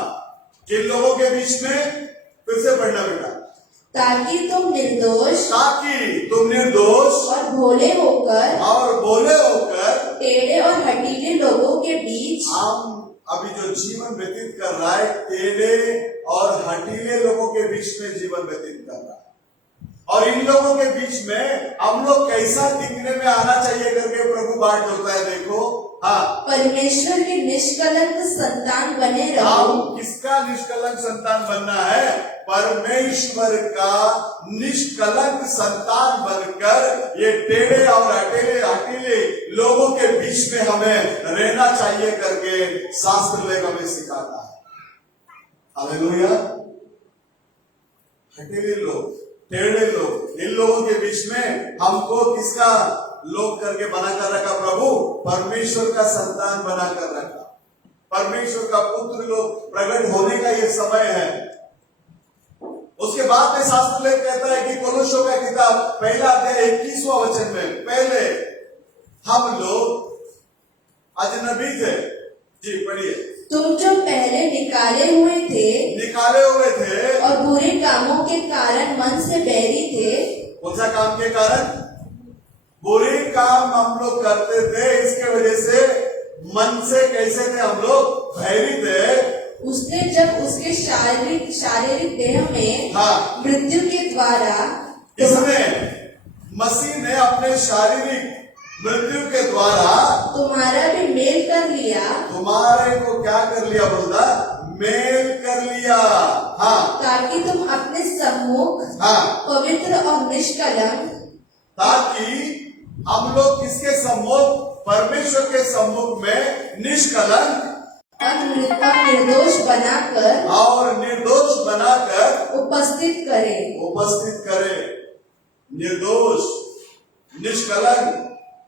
किन लोगों के बीच में? फिर से पढ़ना बेटा। ताकि तुम निर्दोष और भोले होकर टेढ़े और हठीले लोगों के बीच हम अभी जो जीवन व्यतीत कर रहा है, टेढ़े और हठीले लोगों के बीच में जीवन व्यतीत कर रहा है। और इन लोगों के बीच में हम लोग कैसा दिखने में आना चाहिए करके प्रभु बात होता है। देखो, हाँ, परमेश्वर के निष्कलंक संतान बने रहो। हम किसका निष्कलंक संतान बनना है? परमेश्वर का निष्कलंक संतान बनकर ये टेढ़े और हठीले लोगों के बीच में हमें रहना चाहिए करके शास्त्र लेख हमें सिखाता है। हालेलुया। हठीले लोग, टेढ़े लोग, इन लोगों के बीच में हमको किसका लोग करके बना कर रखा? प्रभु परमेश्वर का संतान बना कर रखा। परमेश्वर का पुत्र लोग प्रकट होने का ये समय है। उसके बाद में शास्त्र लेख कहता है कि कोलोसियों का किताब पहला अध्याय 21वां वचन में, पहले हम लोग अजनबी थे। जी पढ़िए। तुम जो पहले निकाले हुए थे और बुरे कामों के कारण मन से बैरी थे। कौन सा काम के कारण? बुरे काम हम लोग करते थे, इसके वजह से मन से कैसे थे हम लोग? बैरी थे। उसने जब उसके शारीरिक देह में हाँ, मृत्यु के द्वारा इसने, मसीह ने अपने शारीरिक मृत्यु के द्वारा तुम्हारा भी मेल कर लिया। तुम्हारे को क्या कर लिया? बोलता मेल कर लिया। हाँ, ताकि तुम अपने सम्मुख हाँ, पवित्र और निष्कलंक, ताकि हम लोग किसके सम्मुख? परमेश्वर के सम्मुख में निष्कलंक और निर्दोष बनाकर उपस्थित करे। निर्दोष, निष्कलंक,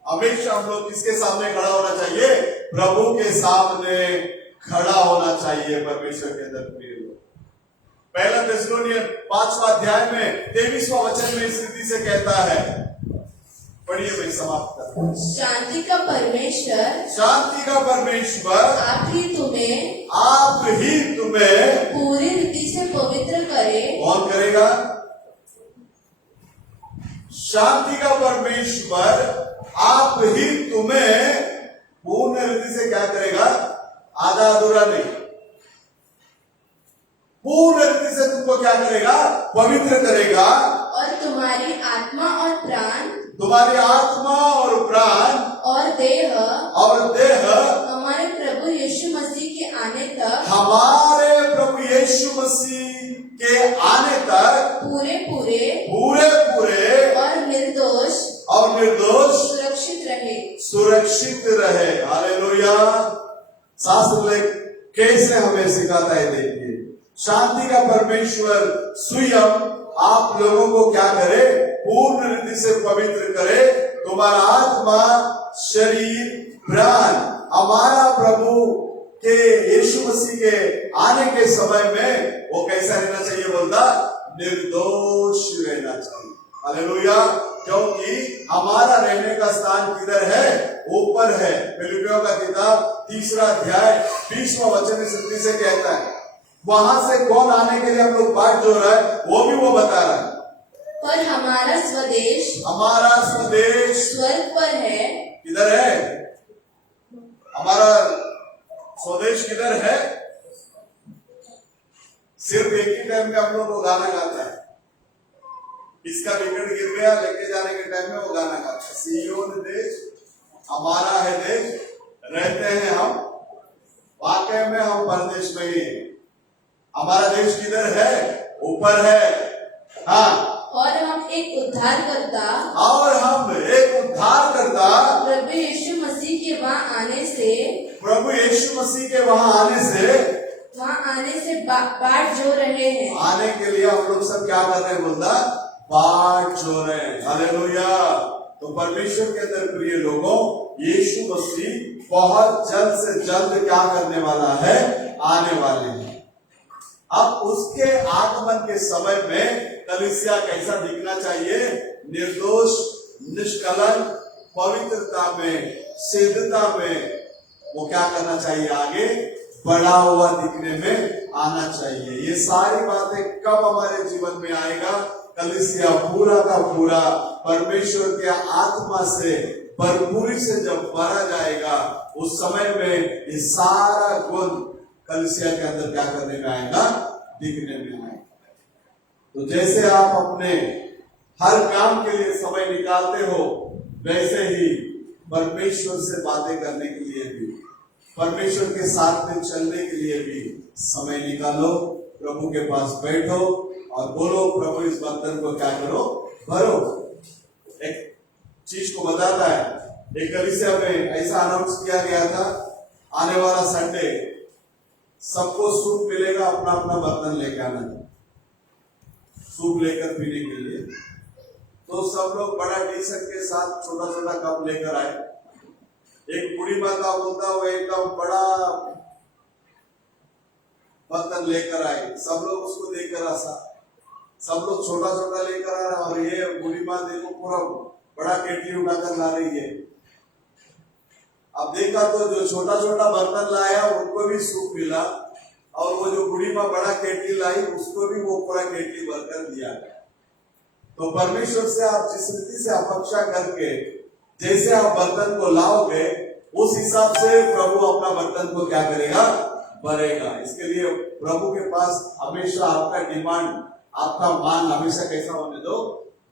हमेशा हम लोग किसके सामने खड़ा होना चाहिए? प्रभु के सामने खड़ा होना चाहिए। परमेश्वर के अंदर प्रिय लोग, पहला थिस्सलुनीयन 5वां अध्याय में 23वां वचन में इस रीति से कहता है। पढ़िए, मैं समाप्त करता हूं। शांति का परमेश्वर आप ही तुम्हें पूरी रीति से पवित्र करे। कौन करेगा? शांति का परमेश्वर आप ही तुम्हें पूर्ण रीति से क्या करेगा? आधा अधूरा नहीं, पूर्ण रीति से तुमको क्या करेगा? पवित्र करेगा। और तुम्हारी आत्मा और प्राण और देह हमारे प्रभु यीशु मसीह के आने तक पूरे और निर्दोष सुरक्षित रहे। हालेलुया। शास्त्र लेख कैसे हमें सिखाता है? देखिए, शांति का परमेश्वर स्वयं आप लोगों को क्या करे? पूर्ण रीति से पवित्र करे। तुम्हारा आत्मा, शरीर, प्राण हमारा प्रभु के यीशु मसीह के आने के समय में वो कैसा रहना चाहिए? बोलता निर्दोष रहना चाहिए। हालेलुया। क्योंकि हमारा रहने का स्थान किधर है? ऊपर है। फिलिपियों का किताब 3 अध्याय 20वां वचन इस रीति से कहता है। वहां से कौन आने के लिए हम लोग बाट जो रहा है वो भी वो बता रहा है। पर हमारा स्वदेश स्वर्ग पर है। किधर है? हमारा स्वदेश किधर है? सिर्फ एक ही टाइम में हम लोग वो गाना गाता है। इसका विकेट गिर गया, लेके जाने के टाइम में वो गाना गाता है। सियोन देश हमारा है देश, रहते हैं हम, वाकई में हम परदेश में ही हैं। हमारा देश किधर है? ऊपर है। हाँ, और हम एक उद्धारकर्ता प्रभु यीशु मसीह के वहाँ आने से बाट जो रहे हैं। आने के लिए हम लोग सब क्या कर रहे हैं? बोलता बाट जो रहे हैं। हालेलुया। तो परमेश्वर के अंदर प्रिय लोगों, यीशु मसीह बहुत जल्द से जल्द क्या करने वाला है? आने वाले हैं। अब उसके आगमन के समय में कलीसिया कैसा दिखना चाहिए? निर्दोष, निष्कलंक, पवित्रता में, सिद्धता में वो क्या करना चाहिए? आगे बढ़ा हुआ दिखने में आना चाहिए। ये सारी बातें कब हमारे जीवन में आएगा? कलीसिया पूरा का पूरा परमेश्वर के आत्मा से भरपूरी से जब भरा जाएगा, उस समय में ये सारा गुण कलीसिया के अंदर क्या करने में आएगा, दिखने में आएगा। तो जैसे आप अपने हर काम के लिए समय निकालते हो, वैसे ही परमेश्वर से बातें करने के लिए भी, परमेश्वर के साथ में चलने के लिए भी समय निकालो। प्रभु के पास बैठो और बोलो, प्रभु इस बर्तन को क्या करो, भरो। एक चीज को बताता है, एक कलीसिया में ऐसा अनाउंस किया गया था, आने वाला संडे सबको सूप मिलेगा, अपना अपना बर्तन लेकर आना, सूप लेकर पीने के लिए। तो सब लोग बड़ा टीशर्ट के साथ छोटा छोटा कप लेकर आए। एक बूढ़ी माता बोलता हुआ एकदम बड़ा बर्तन लेकर आए, सब लोग उसको देखकर हंसा। सब लोग छोटा छोटा लेकर आ रहे और ये बूढ़ी माँ देखो पूरा बड़ा केटली उठाकर ला रही है। अब देखा तो जो छोटा छोटा बर्तन लाया उनको भी सूप मिला, और वो जो बूढ़ी माँ बड़ा केटली लाई उसको भी वो पूरा केटली भरकर दिया। तो परमेश्वर से आप जिस रीति से अपेक्षा करके जैसे आप बर्तन को लाओगे, उस हिसाब से प्रभु अपना बर्तन को क्या करेगा, भरेगा। इसके लिए प्रभु के पास हमेशा आपका डिमांड, आपका मान हमेशा कैसा होने दो,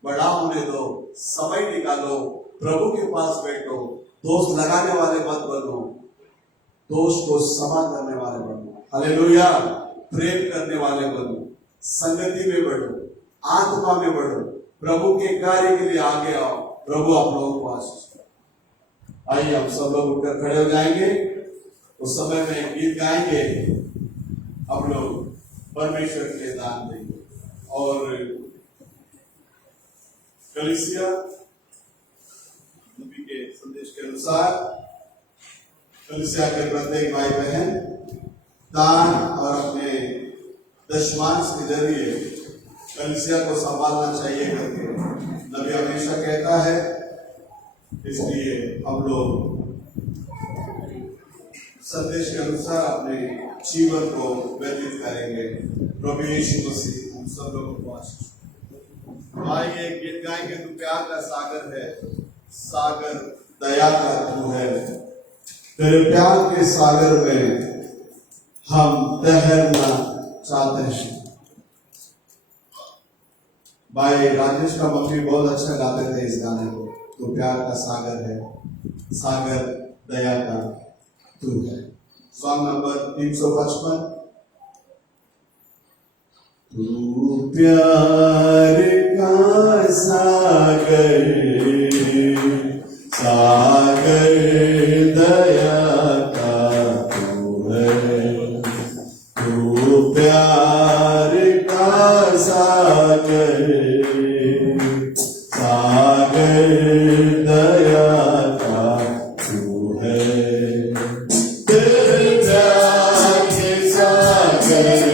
बड़ा होने दो। समय निकालो, प्रभु के पास बैठो, दोष लगाने वाले मत बनो, दोष को क्षमा करने वाले बनो, हालेलुया, प्रेम करने वाले बनो, संगति में बढ़ो, आत्मा में बढ़ो, प्रभु के कार्य के लिए आगे आओ। प्रभु आप लोगों को आशीष करे। आइए हम सब लोग उठकर खड़े हो जाएंगे, उस समय में गीत गाएंगे, हम लोग परमेश्वर के लिए दान देंगे। और कलीसिया नबी के संदेश के अनुसार कलीसिया के प्रत्येक भाई बहन दान और अपने दशमांश के जरिए कलीसिया को संभालना चाहिए करके नबी हमेशा कहता है। इसलिए हम लोग संदेश के अनुसार अपने जीवन को व्यतीत करेंगे। प्रभु यीशु मसीह हम सब लोगों को आशीष। आइए गीत गाएंगे, तू प्यार का सागर है, सागर दया का तू है, तेरे प्यार के सागर में हम तैरना चाहते हैं। भाई राजेश का मम्मी बहुत अच्छा गाते थे इस गाने को। तू प्यार का सागर है, सागर दया का तू है। Song number 355। तू प्यार का सागर, सागर दया का तू है, तू प्यार का सागर, सागर दया का तू है। तेरे प्यार के सागर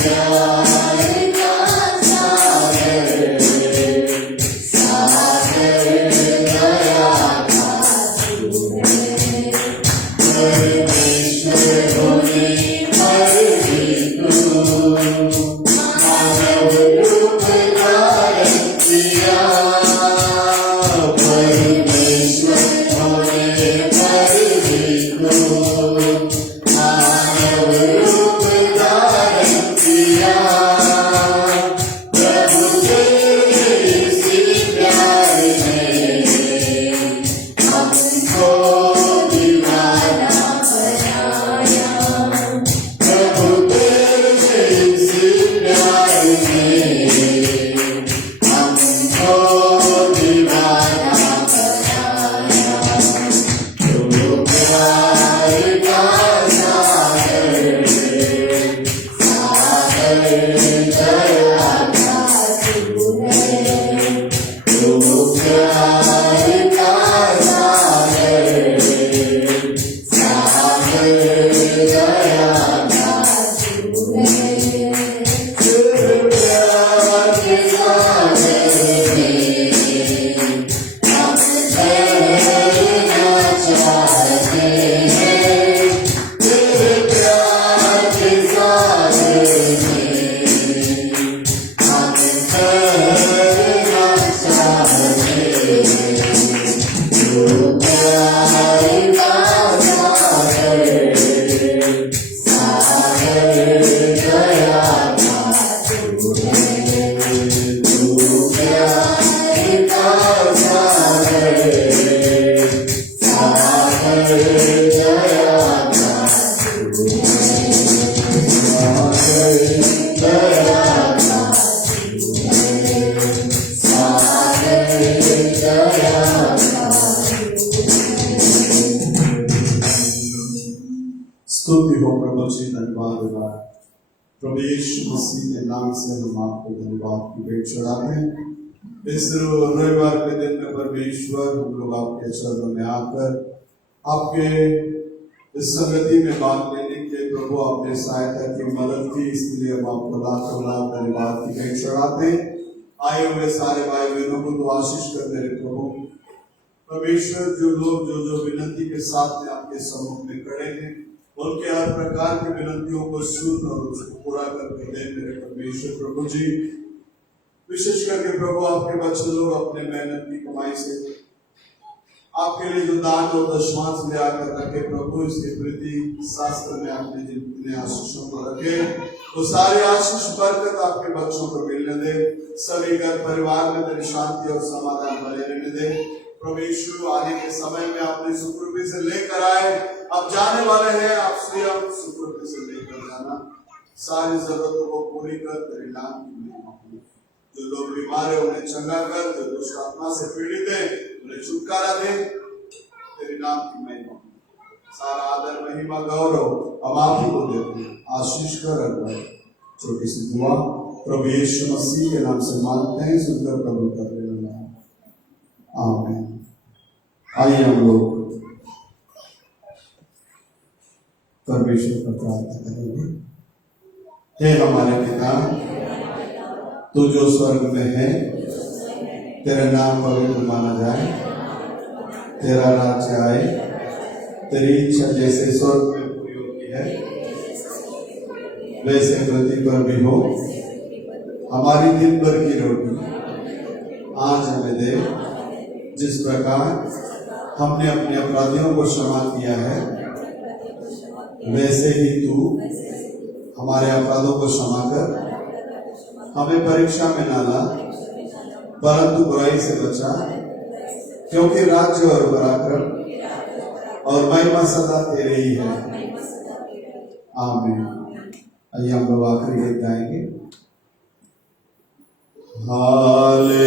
Yeah. परमेश्वर होने पर भी क्रूर मानव रूप धारण किया। प्रभु तेरे इसी प्यार ने हमको दीवाना बनाया। प्रभु तेरे इसी प्यार ने हमको दीवाना बनाया। तू प्यार का सागर, सागर दया का तू है। तू प्यार का सागर, सागर दया का तू है। तेरे प्यार के सागर में हम तैरना चाहते हैं। तेरे प्यार के सागर में हम तैरना चाहते हैं। तू प्यार का सागर, सागर दया का तू है। तू प्यार का सागर, सागर दया का तू है। सागर दया का तू है। सागर दया का स्तुति हो प्रभु जी, धन्यवाद होगा। प्रभु यीशु मसीह के नाम से हम आपको धन्यवाद की भेंट चढ़ाते हैं। इस रविवार के दिन में परमेश्वर हम लोग आपके चरणों में आकर आपके इस संगति में भाग लेने के प्रभु आपने सहायता की मदद की, इसलिए हम आपको लाखों लाख धन्यवाद की भेंट चढ़ाते हैं। आए हुए सारे भाई बहनों को तो आशीष कर मेरे प्रभु परमेश्वर। जो लोग जो विनती के साथ में आपके सम्मुख में खड़े हैं, उनके हर प्रकार की विनतियों को सुन और उसको पूरा करके दे मेरे परमेश्वर प्रभु जी। विशेष करके प्रभु आपके बच्चे लोग अपने मेहनत की कमाई से आपके लिए जो दान और दशमांश ले आकर रखे प्रभु, इसके प्रति शास्त्र में आपने जितने आशीषों को रखे वो सारे आशीष बरकत आपके बच्चों को मिलने दे। सभी घर परिवार में तेरी शांति और समाधान बने रहने दे। परमेश्वर आने के समय में आपने सुकृति से लेकर आए, अब जाने वाले हैं, आप स्वयं सुकृति से लेकर जाना। सारी जरूरतों को पूरी कर तेरे नाम की महिमा हो। जो लोग बीमार है उन्हें चंगा कर, जो दुष्ट आत्मा से पीड़ित है उन्हें छुटकारा दे। तेरे नाम की महिमा हो। सारा आदर महिमा गौरव अब आप ही को देते हैं। आशीष कर छोटी सी दुआ प्रभु यीशु मसीह के नाम से मांगते हैं, सुनकर कबूल कर लेना। आमीन। आइए हम लोग परमेश्वर पर प्रार्थना करेंगे। हे हमारे पिता, तू जो स्वर्ग में है, तेरा नाम पवित्र माना जाए, तेरा राज्य आए, तेरी इच्छा जैसे स्वर्ग में पूरी होती है वैसे पृथ्वी पर भी हो। हमारी दिन भर की रोटी आज हमें दे, जिस प्रकार हमने अपने अपराधियों को क्षमा किया है वैसे ही तू हमारे अपराधों को क्षमा कर। हमें परीक्षा में ना ला, परंतु बुराई से बचा, क्योंकि राज्य और पराक्रम और महिमा सदा तेरे ही है। आमीन। आइए हम लोग आखिरी गीत गाएंगे। Hallelujah,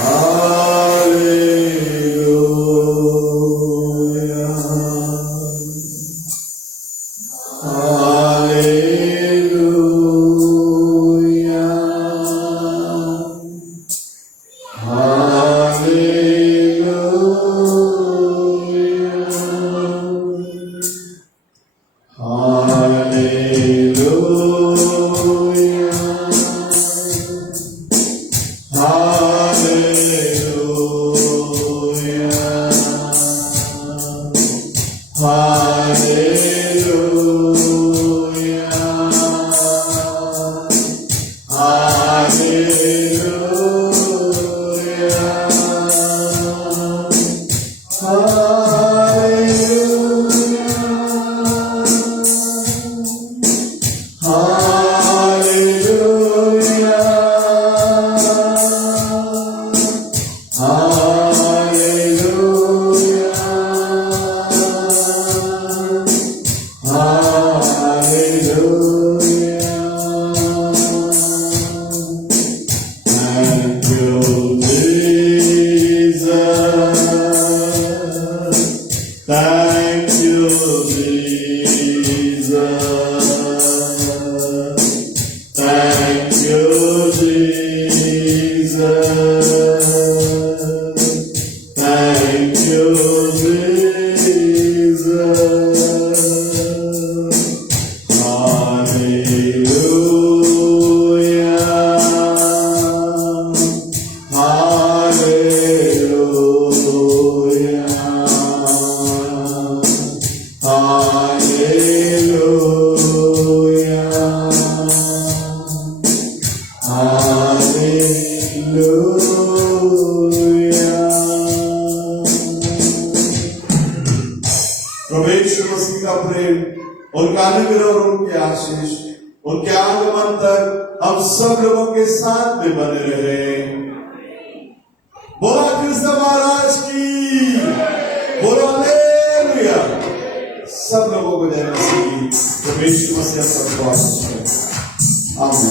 hallelujah, hallelujah, Hallelujah. प्रभु यीशु मसीह का प्रेम, उनका अनुग्रह और उनके आशीष उनके आगमन तक हम सब लोगों के साथ में बने रहे। बोला कृष्ण महाराज की, बोलो हालेलुया। सब लोगों को जय मसीह की। प्रभु यीशु मसीह सबको आशीष दे। आमीन।